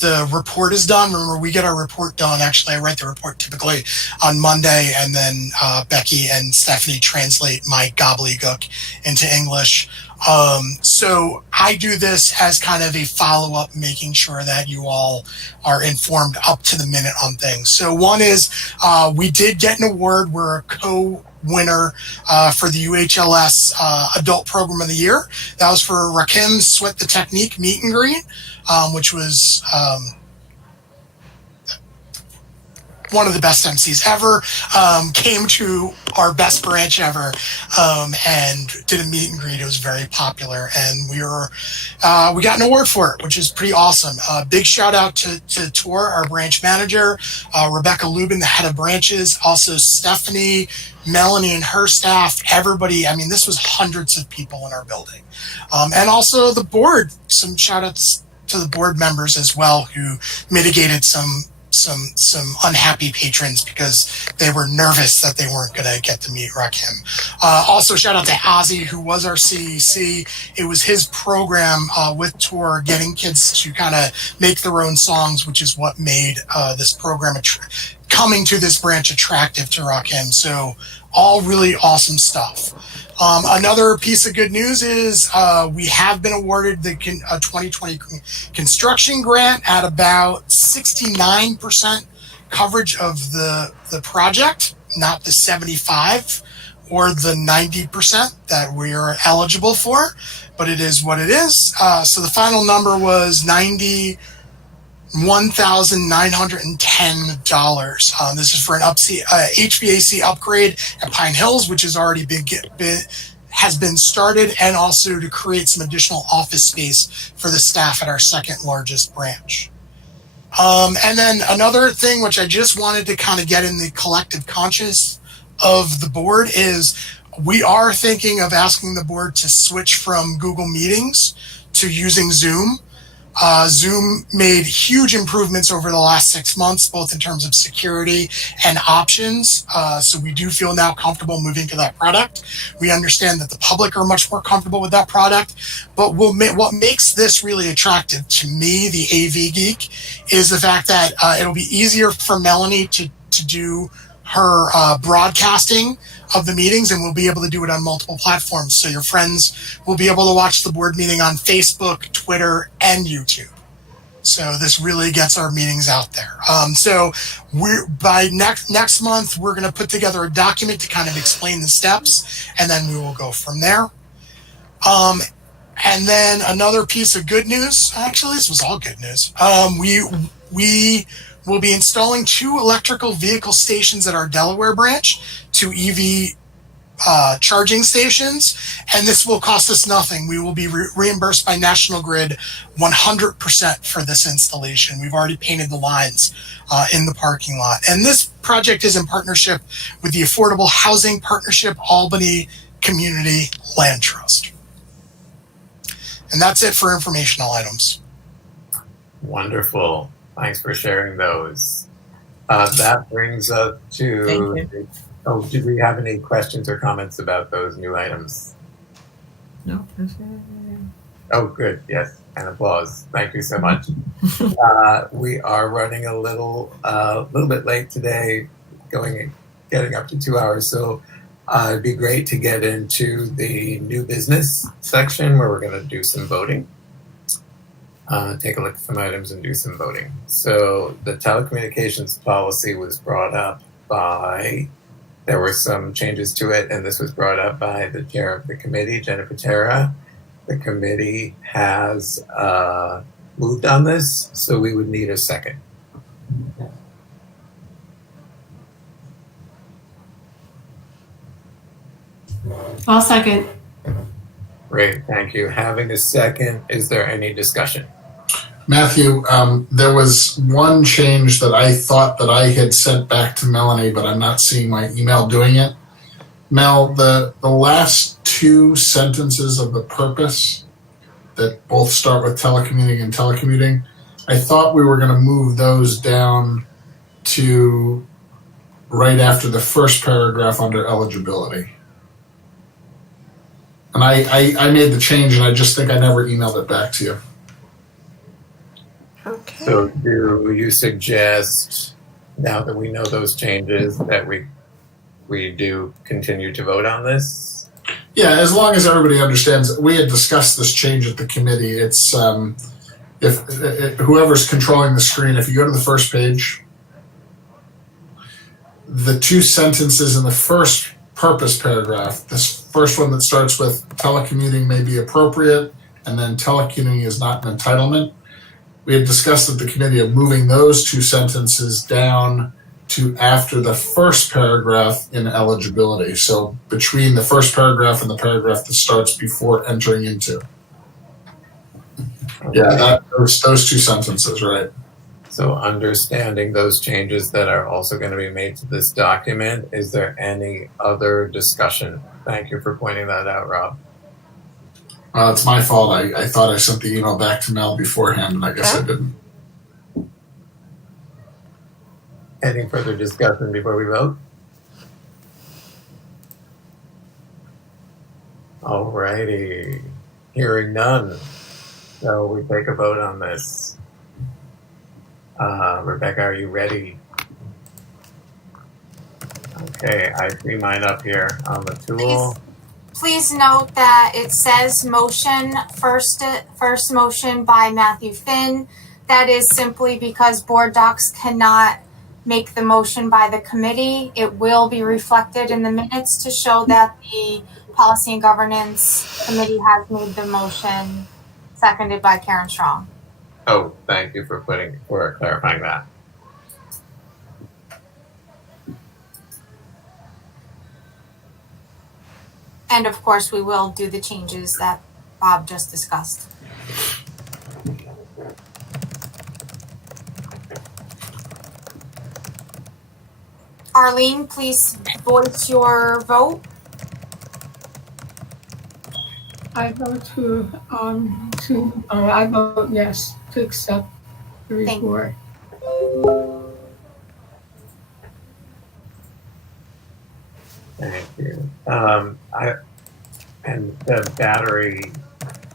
the report is done. Remember, we get our report done. Actually, I write the report typically on Monday, and then Becky and Stephanie translate my gobbledygook into English. So I do this as kind of a follow-up, making sure that you all are informed up to the minute on things. So one is we did get an award. We're a co-winner for the UHLS Adult Program of the Year. That was for Rakim's Sweat the Technique meet and greet, which was one of the best MCs ever, came to our best branch ever, and did a meet and greet. It was very popular, and we got an award for it, which is pretty awesome. Big shout out to Tor, our branch manager, Rebecca Lubin, the head of branches, also Stephanie, Melanie and her staff, everybody. I mean, this was hundreds of people in our building. And also the board, some shout outs to the board members as well, who mitigated some unhappy patrons because they were nervous that they weren't going to get to meet Rakim. Also, shout out to Ozzy, who was our CEC. It was his program with Tor, getting kids to kind of make their own songs, which is what made this program coming to this branch attractive to Rakim. So all really awesome stuff. Another piece of good news is we have been awarded the 2020 construction grant at about 69% coverage of the project, not the 75 or the 90% that we are eligible for, but it is what it is. So the final number was $91,910. This is for an HVAC upgrade at Pine Hills, which has already has been started, and also to create some additional office space for the staff at our second largest branch. And then another thing which I just wanted to kind of get in the collective conscious of the board is we are thinking of asking the board to switch from Google Meetings to using Zoom. Zoom made huge improvements over the last 6 months, both in terms of security and options. So we do feel now comfortable moving to that product. We understand that the public are much more comfortable with that product. But what makes this really attractive to me, the AV geek, is the fact that it'll be easier for Melanie to do her broadcasting of the meetings, and we'll be able to do it on multiple platforms. So your friends will be able to watch the board meeting on Facebook, Twitter, and YouTube. So this really gets our meetings out there. So by next month, we're going to put together a document to kind of explain the steps, and then we will go from there. And then another piece of good news, actually, this was all good news. We will be installing 2 electrical vehicle stations at our Delaware branch, 2 EV charging stations, and this will cost us nothing. We will be reimbursed by National Grid 100% for this installation. We've already painted the lines in the parking lot. And this project is in partnership with the Affordable Housing Partnership Albany Community Land Trust. And that's it for informational items. Wonderful. Thanks for sharing those. That brings us to. Oh, did we have any questions or comments about those new items? No. Oh, good. Yes, and applause. Thank you so much. We are running a little bit late today, getting up to 2 hours. So it'd be great to get into the new business section where we're going to do some voting. Take a look at some items and do some voting. So the telecommunications policy was brought up there were some changes to it, and this was brought up by the chair of the committee, Jennifer Terra. The committee has moved on this, so we would need a second. I'll second. Great, thank you. Having a second, is there any discussion? Matthew, there was one change that I thought that I had sent back to Melanie, but I'm not seeing my email doing it. Mel, the last two sentences of the purpose that both start with telecommuting and telecommuting, I thought we were going to move those down to right after the first paragraph under eligibility. And I made the change, and I just think I never emailed it back to you. Okay. So do you suggest, now that we know those changes, that we do continue to vote on this? Yeah, as long as everybody understands, we had discussed this change at the committee. It's if whoever's controlling the screen, if you go to the first page, the two sentences in the first purpose paragraph, this first one that starts with telecommuting may be appropriate, and then telecommuting is not an entitlement. We had discussed at the committee of moving those two sentences down to after the first paragraph in eligibility. So between the first paragraph and the paragraph that starts before entering into. Yeah, those two sentences, right? So understanding those changes that are also going to be made to this document, is there any other discussion? Thank you for pointing that out, Rob. It's my fault. I thought I sent the email back to Mel beforehand, and I guess I didn't. Any further discussion before we vote? Alrighty. Hearing none. So we take a vote on this. Rebecca, are you ready? Okay, I see mine up here on the tool. Please note that it says motion, first motion by Matthew Finn. That is simply because board docs cannot make the motion by the committee. It will be reflected in the minutes to show that the Policy and Governance Committee has made the motion, seconded by Karen Strong. Oh, thank you for clarifying that. And of course, we will do the changes that Bob just discussed. Arlene, please voice your vote. I vote I vote yes to accept the report. Thank you. And the battery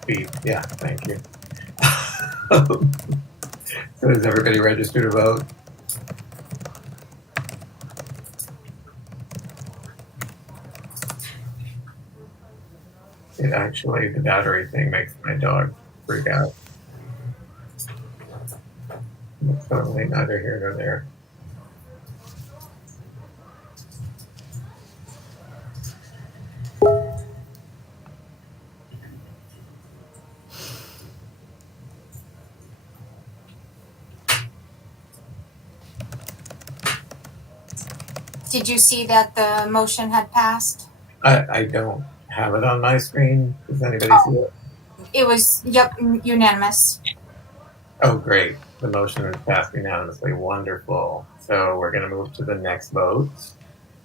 beep. Yeah, thank you. So is everybody registered to vote? It actually, the battery thing makes my dog freak out. It's totally neither here nor there. Did you see that the motion had passed? I don't have it on my screen. Does anybody see it? It was, yep, unanimous. Oh, great. The motion is passed unanimously. Wonderful. So we're going to move to the next vote.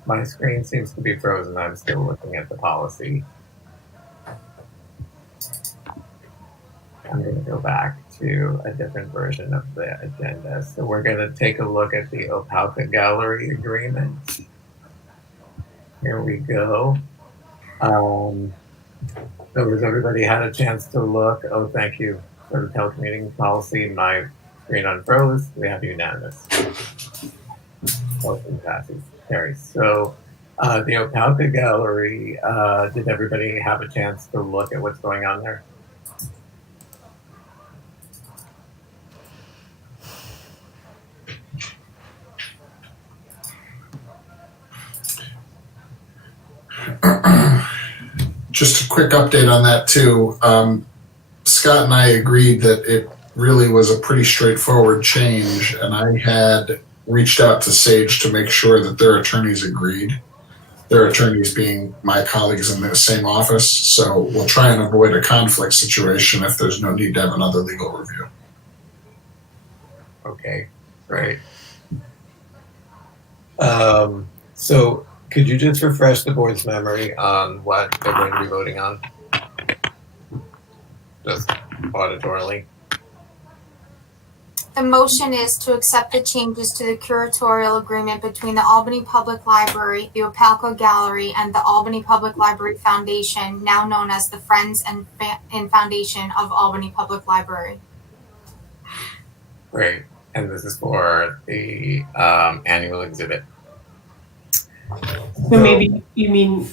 My screen seems to be frozen. I'm still looking at the policy. I'm going to go back to a different version of the agenda. So we're going to take a look at the Opelka Gallery agreement. Here we go. So has everybody had a chance to look? Oh, thank you for the telecommuting policy. My screen unfroze. We have unanimous. Motion passes. Carries. So the Opelka Gallery, did everybody have a chance to look at what's going on there? Just a quick update on that too. Scott and I agreed that it really was a pretty straightforward change, and I had reached out to Sage to make sure that their attorneys agreed. Their attorneys being my colleagues in the same office, so we'll try and avoid a conflict situation if there's no need to have another legal review. Okay, great. So could you just refresh the board's memory on what they're going to be voting on? Just auditorily. The motion is to accept the changes to the curatorial agreement between the Albany Public Library, the Opelka Gallery, and the Albany Public Library Foundation, now known as the Friends and Foundation of Albany Public Library. Great. And this is for the annual exhibit. So maybe you mean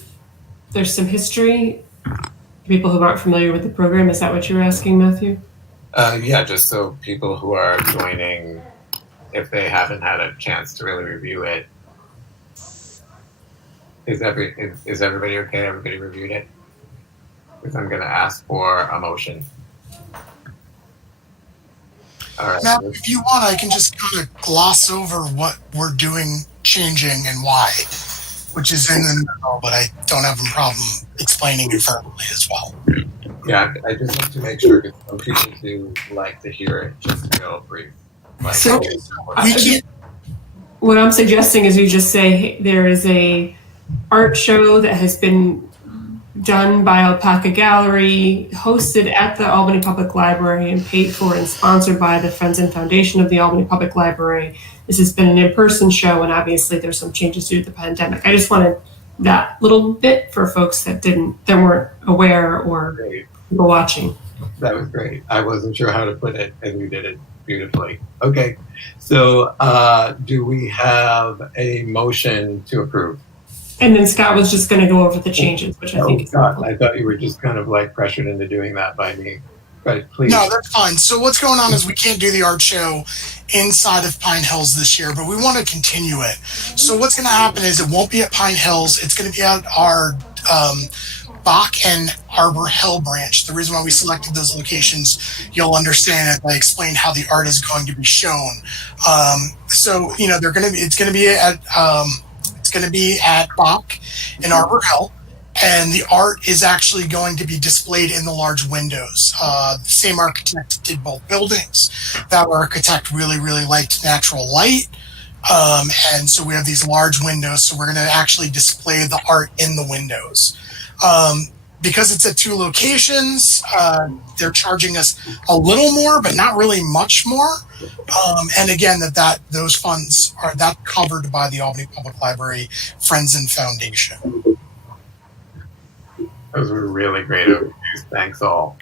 there's some history? People who aren't familiar with the program, is that what you're asking, Matthew? Yeah, just so people who are joining, if they haven't had a chance to really review it. Is everybody okay? Everybody reviewed it? Because I'm going to ask for a motion. All right. Now, if you want, I can just kind of gloss over what we're doing, changing, and why, which is in the middle, but I don't have a problem explaining it verbally as well. Yeah, I just want to make sure because some people do like to hear it just real brief. Like, So, we can't. What I'm suggesting is you just say hey, there is a art show that has been done by Alpaca Gallery, hosted at the Albany Public Library and paid for and sponsored by the Friends and Foundation of the Albany Public Library. This has been an in-person show, and obviously there's some changes due to the pandemic. I just wanted that little bit for folks that weren't aware or were watching. That was great. I wasn't sure how to put it, and you did it beautifully. Okay, so do we have a motion to approve? And then Scott was just going to go over the changes, which I think is helpful. I thought you were just kind of like pressured into doing that by me. But please. No, that's fine. So what's going on is we can't do the art show inside of Pine Hills this year, but we want to continue it. So what's going to happen is it won't be at Pine Hills. It's going to be at our Bach and Arbor Hill branch. The reason why we selected those locations, you'll understand if I explain how the art is going to be shown. So you know it's going to be at Bach and Arbor Hill. And the art is actually going to be displayed in the large windows. The same architect did both buildings. That architect really, really liked natural light. And so we have these large windows. So we're going to actually display the art in the windows. Because it's at two locations, they're charging us a little more, but not really much more. And again, those funds are covered by the Albany Public Library Friends and Foundation. Those were really great overviews. Thanks all.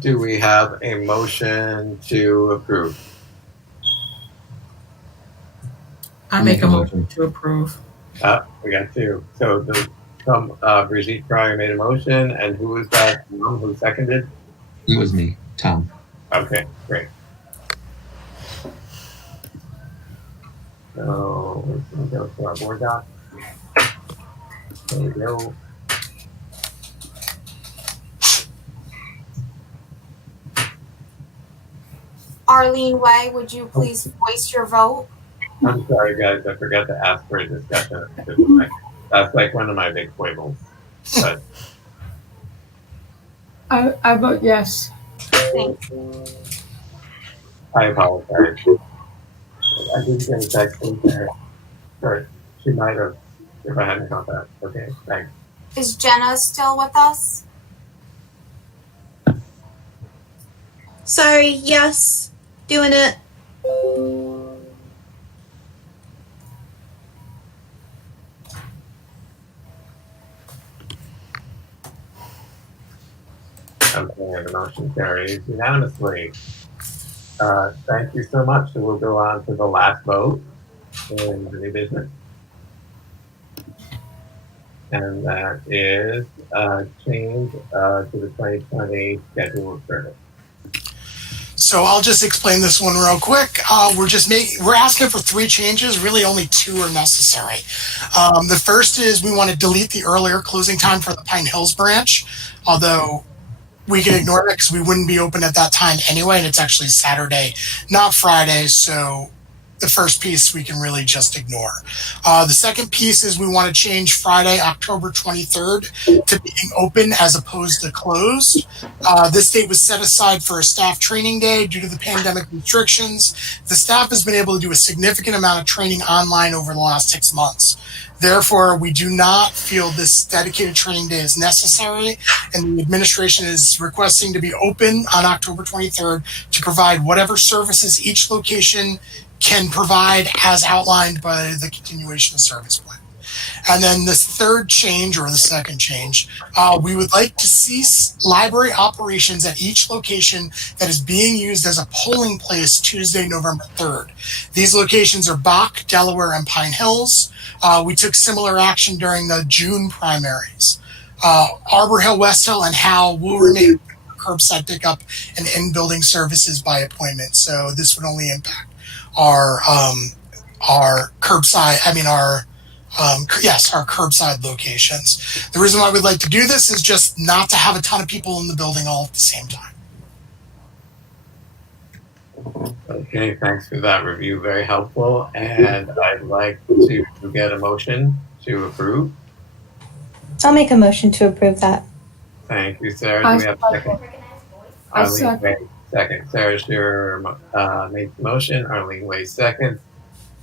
Do we have a motion to approve? I make a motion to approve. We got two. So Bridget Pryor made a motion, and who was that? Who seconded? It was me, Tom. Okay, great. So we're going to go to our board doc. There we go. Arlene Way, would you please voice your vote? I'm sorry, guys. I forgot to ask for a discussion. That's like one of my big foibles. But I vote yes. Thank you. I apologize. I didn't get a text from her. Sorry, she might have if I hadn't caught that. Okay, thanks. Is Jenna still with us? Sorry, yes, doing it. Okay, the motion carries unanimously. Thank you so much. So we'll go on to the last vote in the new business. And that is change to the 2020 schedule of service. So I'll just explain this one real quick. We're asking for 3 changes. Really, only 2 are necessary. The first is we want to delete the earlier closing time for the Pine Hills branch, although we can ignore it because we wouldn't be open at that time anyway, and it's actually Saturday, not Friday. So the first piece we can really just ignore. The second piece is we want to change Friday, October 23rd to being open as opposed to closed. This date was set aside for a staff training day due to the pandemic restrictions. The staff has been able to do a significant amount of training online over the last 6 months. Therefore, we do not feel this dedicated training day is necessary, and the administration is requesting to be open on October 23rd to provide whatever services each location can provide as outlined by the continuation of service plan. And then the third change, or the second change, we would like to cease library operations at each location that is being used as a polling place Tuesday, November 3rd. These locations are Bach, Delaware, and Pine Hills. We took similar action during the June primaries. Arbor Hill, West Hill, and Howell will remain curbside pickup and in-building services by appointment. So this would only impact our curbside, our curbside locations. The reason why we'd like to do this is just not to have a ton of people in the building all at the same time. Okay, thanks for that review. Very helpful. And I'd like to get a motion to approve. I'll make a motion to approve that. Thank you, Sarah. Do we have a second? I second. Second. Sarah Shearer made the motion. Arlene Way seconds.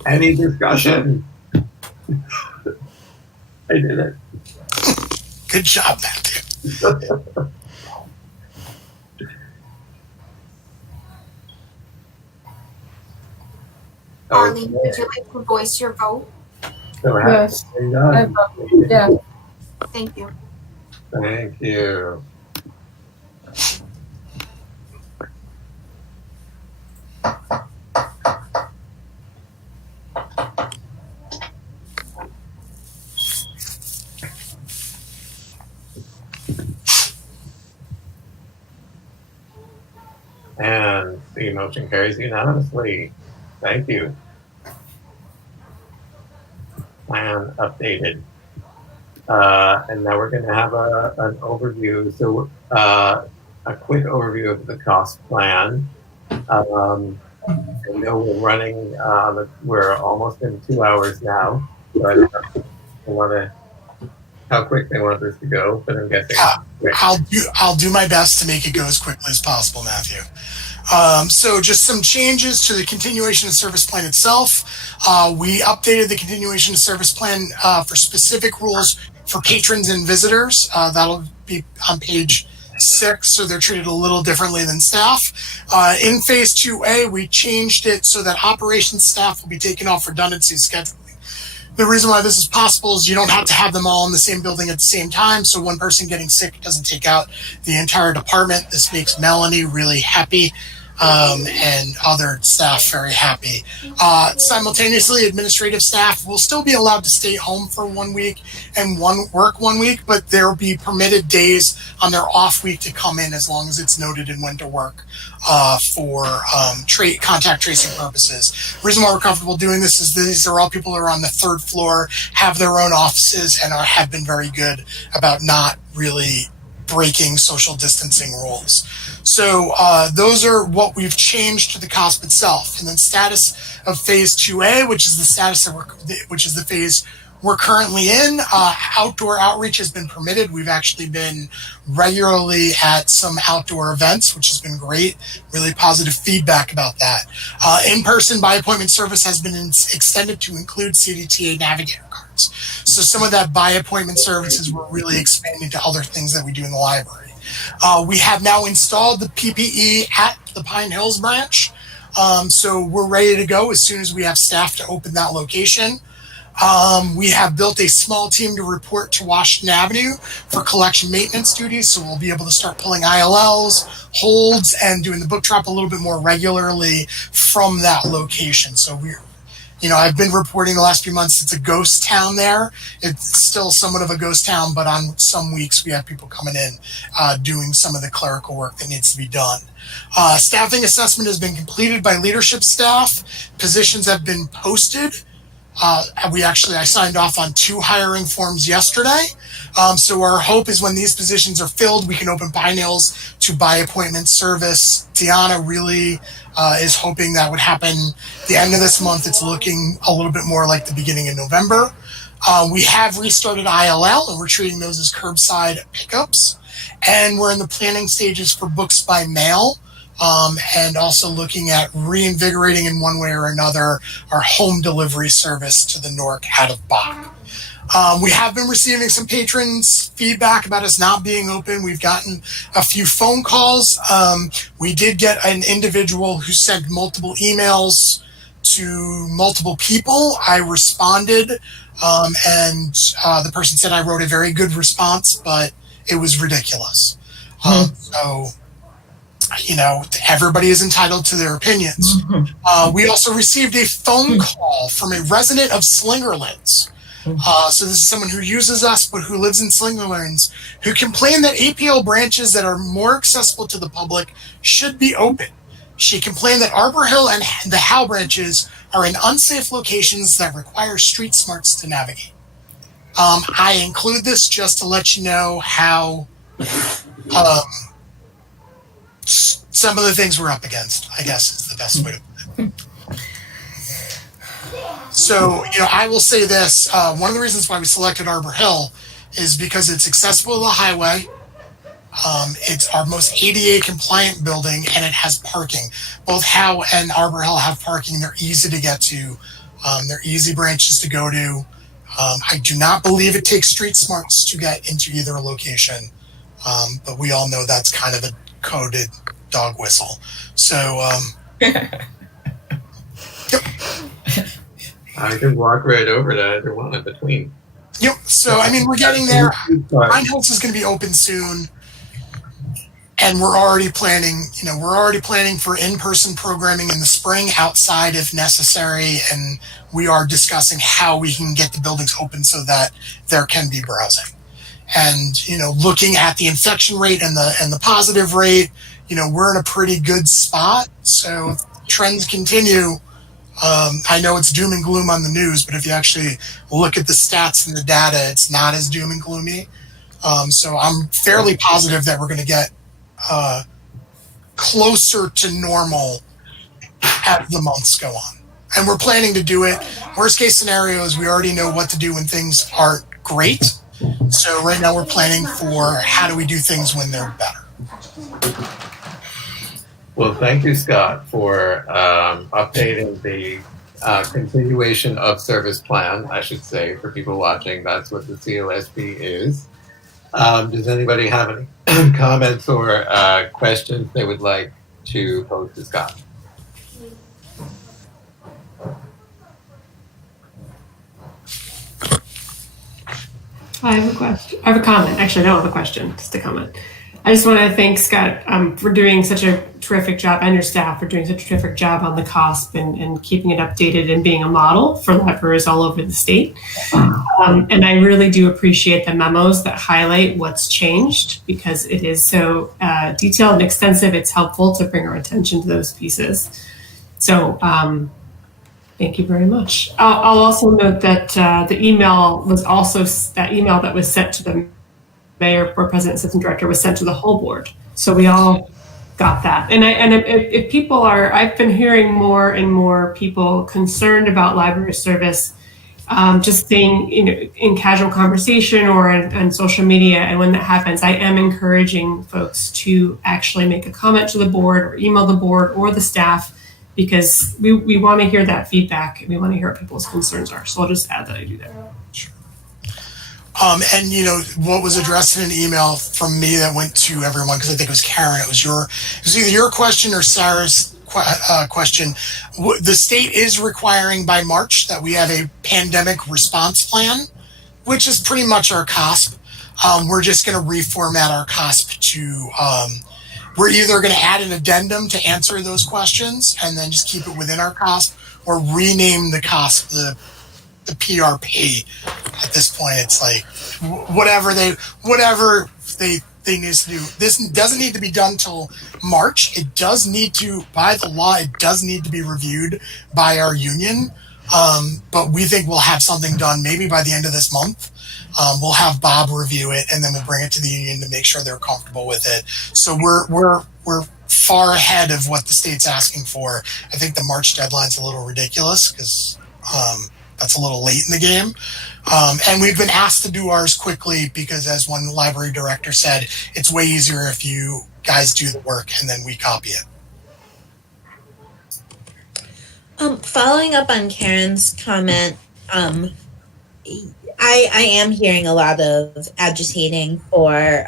Any discussion? I did it. Good job, Matthew. Arlene, would you like to voice your vote? Yes. Yeah. Thank you. Thank you. And the motion carries unanimously. Thank you. Plan updated. And now we're going to have an overview. So a quick overview of the cost plan. I know we're running, we're almost in 2 hours now. So I don't know how quick they want this to go, but I'm guessing. I'll do my best to make it go as quickly as possible, Matthew. So just some changes to the continuation of service plan itself. We updated the continuation of service plan for specific rules for patrons and visitors. That'll be on page 6, so they're treated a little differently than staff. In phase 2A, we changed it so that operations staff will be taken off redundancy scheduling. The reason why this is possible is you don't have to have them all in the same building at the same time, so one person getting sick doesn't take out the entire department. This makes Melanie really happy, and other staff very happy. Simultaneously, administrative staff will still be allowed to stay home for 1 week and work 1 week, but there will be permitted days on their off week to come in as long as it's noted in when to work for contact tracing purposes. The reason why we're comfortable doing this is these are all people who are on the 3rd floor, have their own offices, and have been very good about not really breaking social distancing rules. So those are what we've changed to the COSP itself. And then status of phase 2A, which is the status which is the phase we're currently in. Outdoor outreach has been permitted. We've actually been regularly at some outdoor events, which has been great. Really positive feedback about that. In-person by appointment service has been extended to include CDTA Navigator cards. So some of that by appointment services we're really expanding to other things that we do in the library. We have now installed the PPE at the Pine Hills branch. So we're ready to go as soon as we have staff to open that location. We have built a small team to report to Washington Avenue for collection maintenance duties, so we'll be able to start pulling ILLs, holds, and doing the book drop a little bit more regularly from that location. So I've been reporting the last few months, it's a ghost town there. It's still somewhat of a ghost town, but on some weeks we have people coming in doing some of the clerical work that needs to be done. Staffing assessment has been completed by leadership staff. Positions have been posted. I signed off on 2 hiring forms yesterday. So our hope is when these positions are filled, we can open Pine Hills to by appointment service. Deanna really is hoping that would happen the end of this month. It's looking a little bit more like the beginning of November. We have restarted ILL, and we're treating those as curbside pickups. And we're in the planning stages for books by mail. And also looking at reinvigorating in one way or another our home delivery service to the Newark out of Bach. We have been receiving some patrons' feedback about us not being open. We've gotten a few phone calls. We did get an individual who sent multiple emails to multiple people. I responded, and the person said I wrote a very good response, but it was ridiculous. So everybody is entitled to their opinions. We also received a phone call from a resident of Slingerlands. So this is someone who uses us but who lives in Slingerlands, who complained that APL branches that are more accessible to the public should be open. She complained that Arbor Hill and the Howe branches are in unsafe locations that require street smarts to navigate. I include this just to let you know how some of the things we're up against, I guess is the best way to put it. So, I will say this. One of the reasons why we selected Arbor Hill is because it's accessible to the highway. It's our most ADA compliant building, and it has parking. Both Howe and Arbor Hill have parking. They're easy to get to. They're easy branches to go to. I do not believe it takes street smarts to get into either location. But we all know that's kind of a coded dog whistle. So, I could walk right over to either one in between. Yep. So, we're getting there. Pine Hills is going to be open soon. And we're already planning, for in-person programming in the spring, outside if necessary. And we are discussing how we can get the buildings open so that there can be browsing. And, looking at the infection rate and the positive rate, we're in a pretty good spot. So if trends continue, I know it's doom and gloom on the news, but if you actually look at the stats and the data, it's not as doom and gloomy. So I'm fairly positive that we're going to get closer to normal as the months go on. And we're planning to do it. Worst case scenario is we already know what to do when things aren't great. So right now we're planning for how do we do things when they're better. Well, thank you, Scott, for updating the continuation of service plan, I should say, for people watching. That's what the COSP is. Does anybody have any comments or questions they would like to pose to Scott? I have a question. I have a comment. Actually, I don't have a question, just a comment. I just want to thank Scott for doing such a terrific job, and your staff for doing such a terrific job on the COSP and keeping it updated and being a model for libraries all over the state. And I really do appreciate the memos that highlight what's changed, because it is so detailed and extensive. It's helpful to bring our attention to those pieces. So thank you very much. I'll also note that the email was also, that email that was sent to the mayor, board president, assistant director, was sent to the whole board. So we all got that. And if people are, I've been hearing more and more people concerned about library service, just saying, in casual conversation or on social media. And when that happens, I am encouraging folks to actually make a comment to the board or email the board or the staff, because we want to hear that feedback and we want to hear what people's concerns are. So I'll just add that I do that. And you know what was addressed in an email from me that went to everyone, because I think it was Karen. It was either your question or Sarah's question. The state is requiring by March that we have a pandemic response plan, which is pretty much our COSP. We're just going to reformat our COSP to. We're either going to add an addendum to answer those questions and then just keep it within our COSP, or rename the COSP the PRP. At this point, it's like whatever they need to do. This doesn't need to be done till March. It does need to, by the law, it does need to be reviewed by our union. But we think we'll have something done maybe by the end of this month. We'll have Bob review it, and then we'll bring it to the union to make sure they're comfortable with it. So we're far ahead of what the state's asking for. I think the March deadline's a little ridiculous because that's a little late in the game. And we've been asked to do ours quickly because, as one library director said, it's way easier if you guys do the work and then we copy it. Following up on Karen's comment, I am hearing a lot of agitating for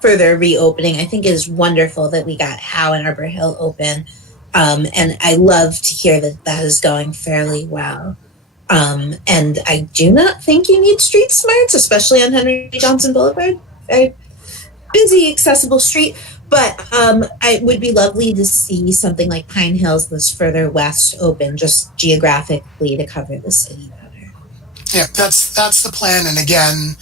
further reopening. I think it is wonderful that we got Howe and Arbor Hill open. And I love to hear that that is going fairly well. And I do not think you need street smarts, especially on Henry Johnson Boulevard. Very busy, accessible street. But it would be lovely to see something like Pine Hills that's further west open, just geographically to cover the city better. Yeah, that's the plan. And again,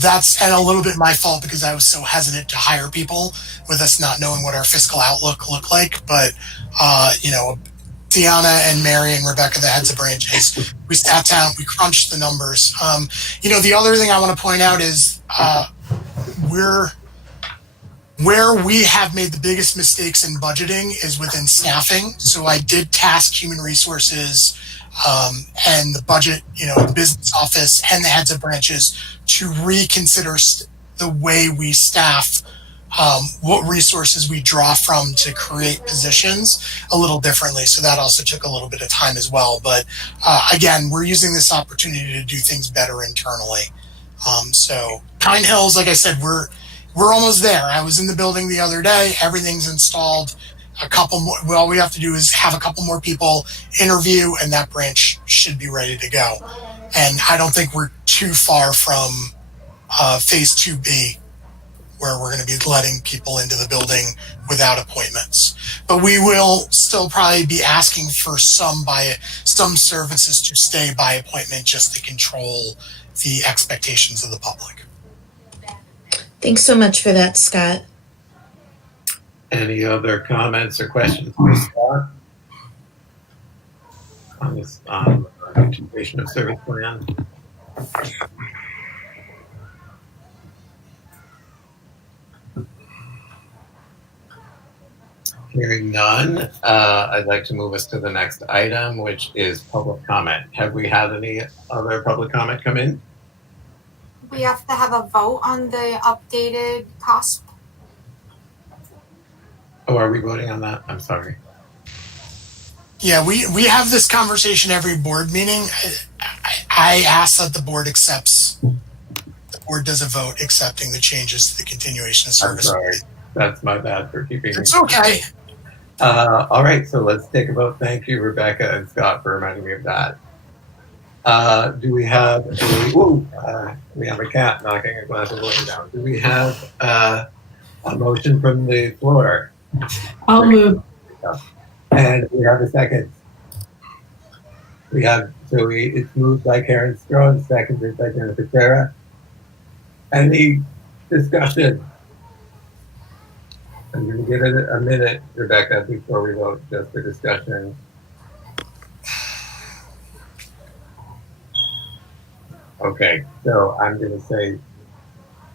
that's and a little bit my fault because I was so hesitant to hire people with us not knowing what our fiscal outlook looked like. But you know, Deanna and Mary and Rebecca, the heads of branches, we sat down, we crunched the numbers. You know, the other thing I want to point out is where we have made the biggest mistakes in budgeting is within staffing. So I did task human resources and the budget, you know, the business office and the heads of branches to reconsider the way we staff, what resources we draw from to create positions a little differently. So that also took a little bit of time as well. But again, we're using this opportunity to do things better internally. So Pine Hills, like I said, we're almost there. I was in the building the other day. Everything's installed. A couple more. All we have to do is have a couple more people interview, and that branch should be ready to go. And I don't think we're too far from phase 2B, where we're going to be letting people into the building without appointments. But we will still probably be asking for some services to stay by appointment, just to control the expectations of the public. Thanks so much for that, Scott. Any other comments or questions for Scott on this continuation of service plan? Hearing none, I'd like to move us to the next item, which is public comment. Have we had any other public comment come in? We have to have a vote on the updated COSP. Oh, are we voting on that? I'm sorry. Yeah, we have this conversation every board meeting. I ask that the board does a vote accepting the changes to the continuation of service. I'm sorry. That's my bad for keeping It's okay. All right, so let's take a vote. Thank you, Rebecca and Scott, for reminding me of that. Do we have we have a cat knocking a glass of water down. Do we have a motion from the floor? I'll move. And we have a second. It's moved by Karen Strong, seconded by Jennifer Sarah. Any discussion? I'm going to give it a minute, Rebecca, before we vote, just for discussion. Okay, so I'm going to say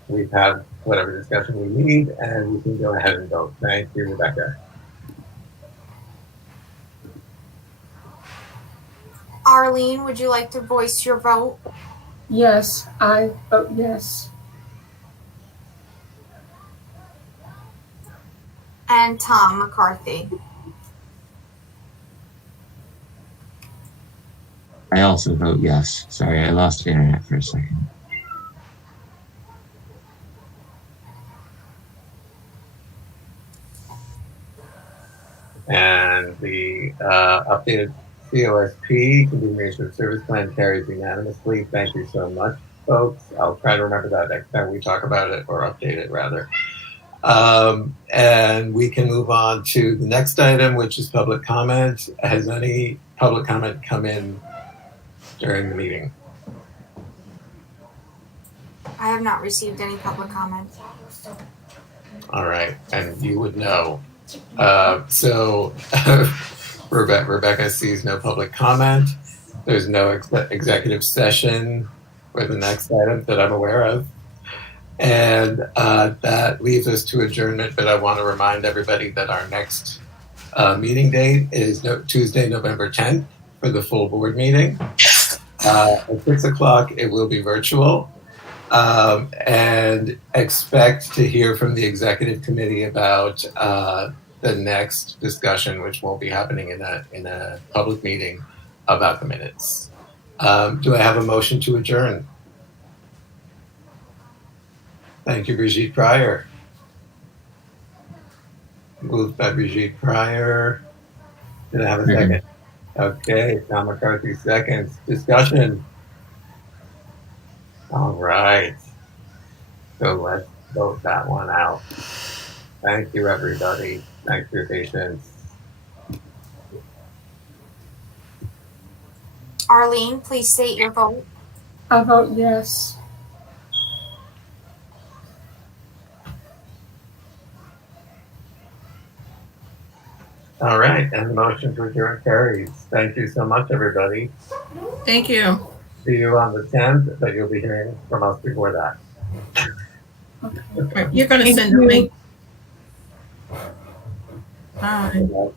we've had whatever discussion we need, and we can go ahead and vote. Thank you, Rebecca. Arlene, would you like to voice your vote? Yes, I vote yes. And Tom McCarthy. I also vote yes. Sorry, I lost the internet for a second. And the updated COSP, Continuation Service Plan, carries unanimously. Thank you so much, folks. I'll try to remember that next time we talk about it, or update it rather. And we can move on to the next item, which is public comment. Has any public comment come in during the meeting? I have not received any public comment. All right, and you would know. So Rebecca sees no public comment. There's no executive session for the next item that I'm aware of. And that leads us to adjournment, but I want to remind everybody that our next meeting date is Tuesday, November 10th for the full board meeting. At 6 o'clock, it will be virtual. And expect to hear from the executive committee about the next discussion, which won't be happening in a public meeting, about the minutes. Do I have a motion to adjourn? Thank you, Bridget Pryor. Moved by Bridget Pryor. Did I have a second? Okay, Tom McCarthy seconds. Discussion. All right. So let's vote that one out. Thank you, everybody. Thanks for your patience. Arlene, please state your vote. I vote yes. All right, and the motion to adjourn carries. Thank you so much, everybody. Thank you. See you on the 10th, but you'll be hearing from us before that. You're going to send a link. Bye.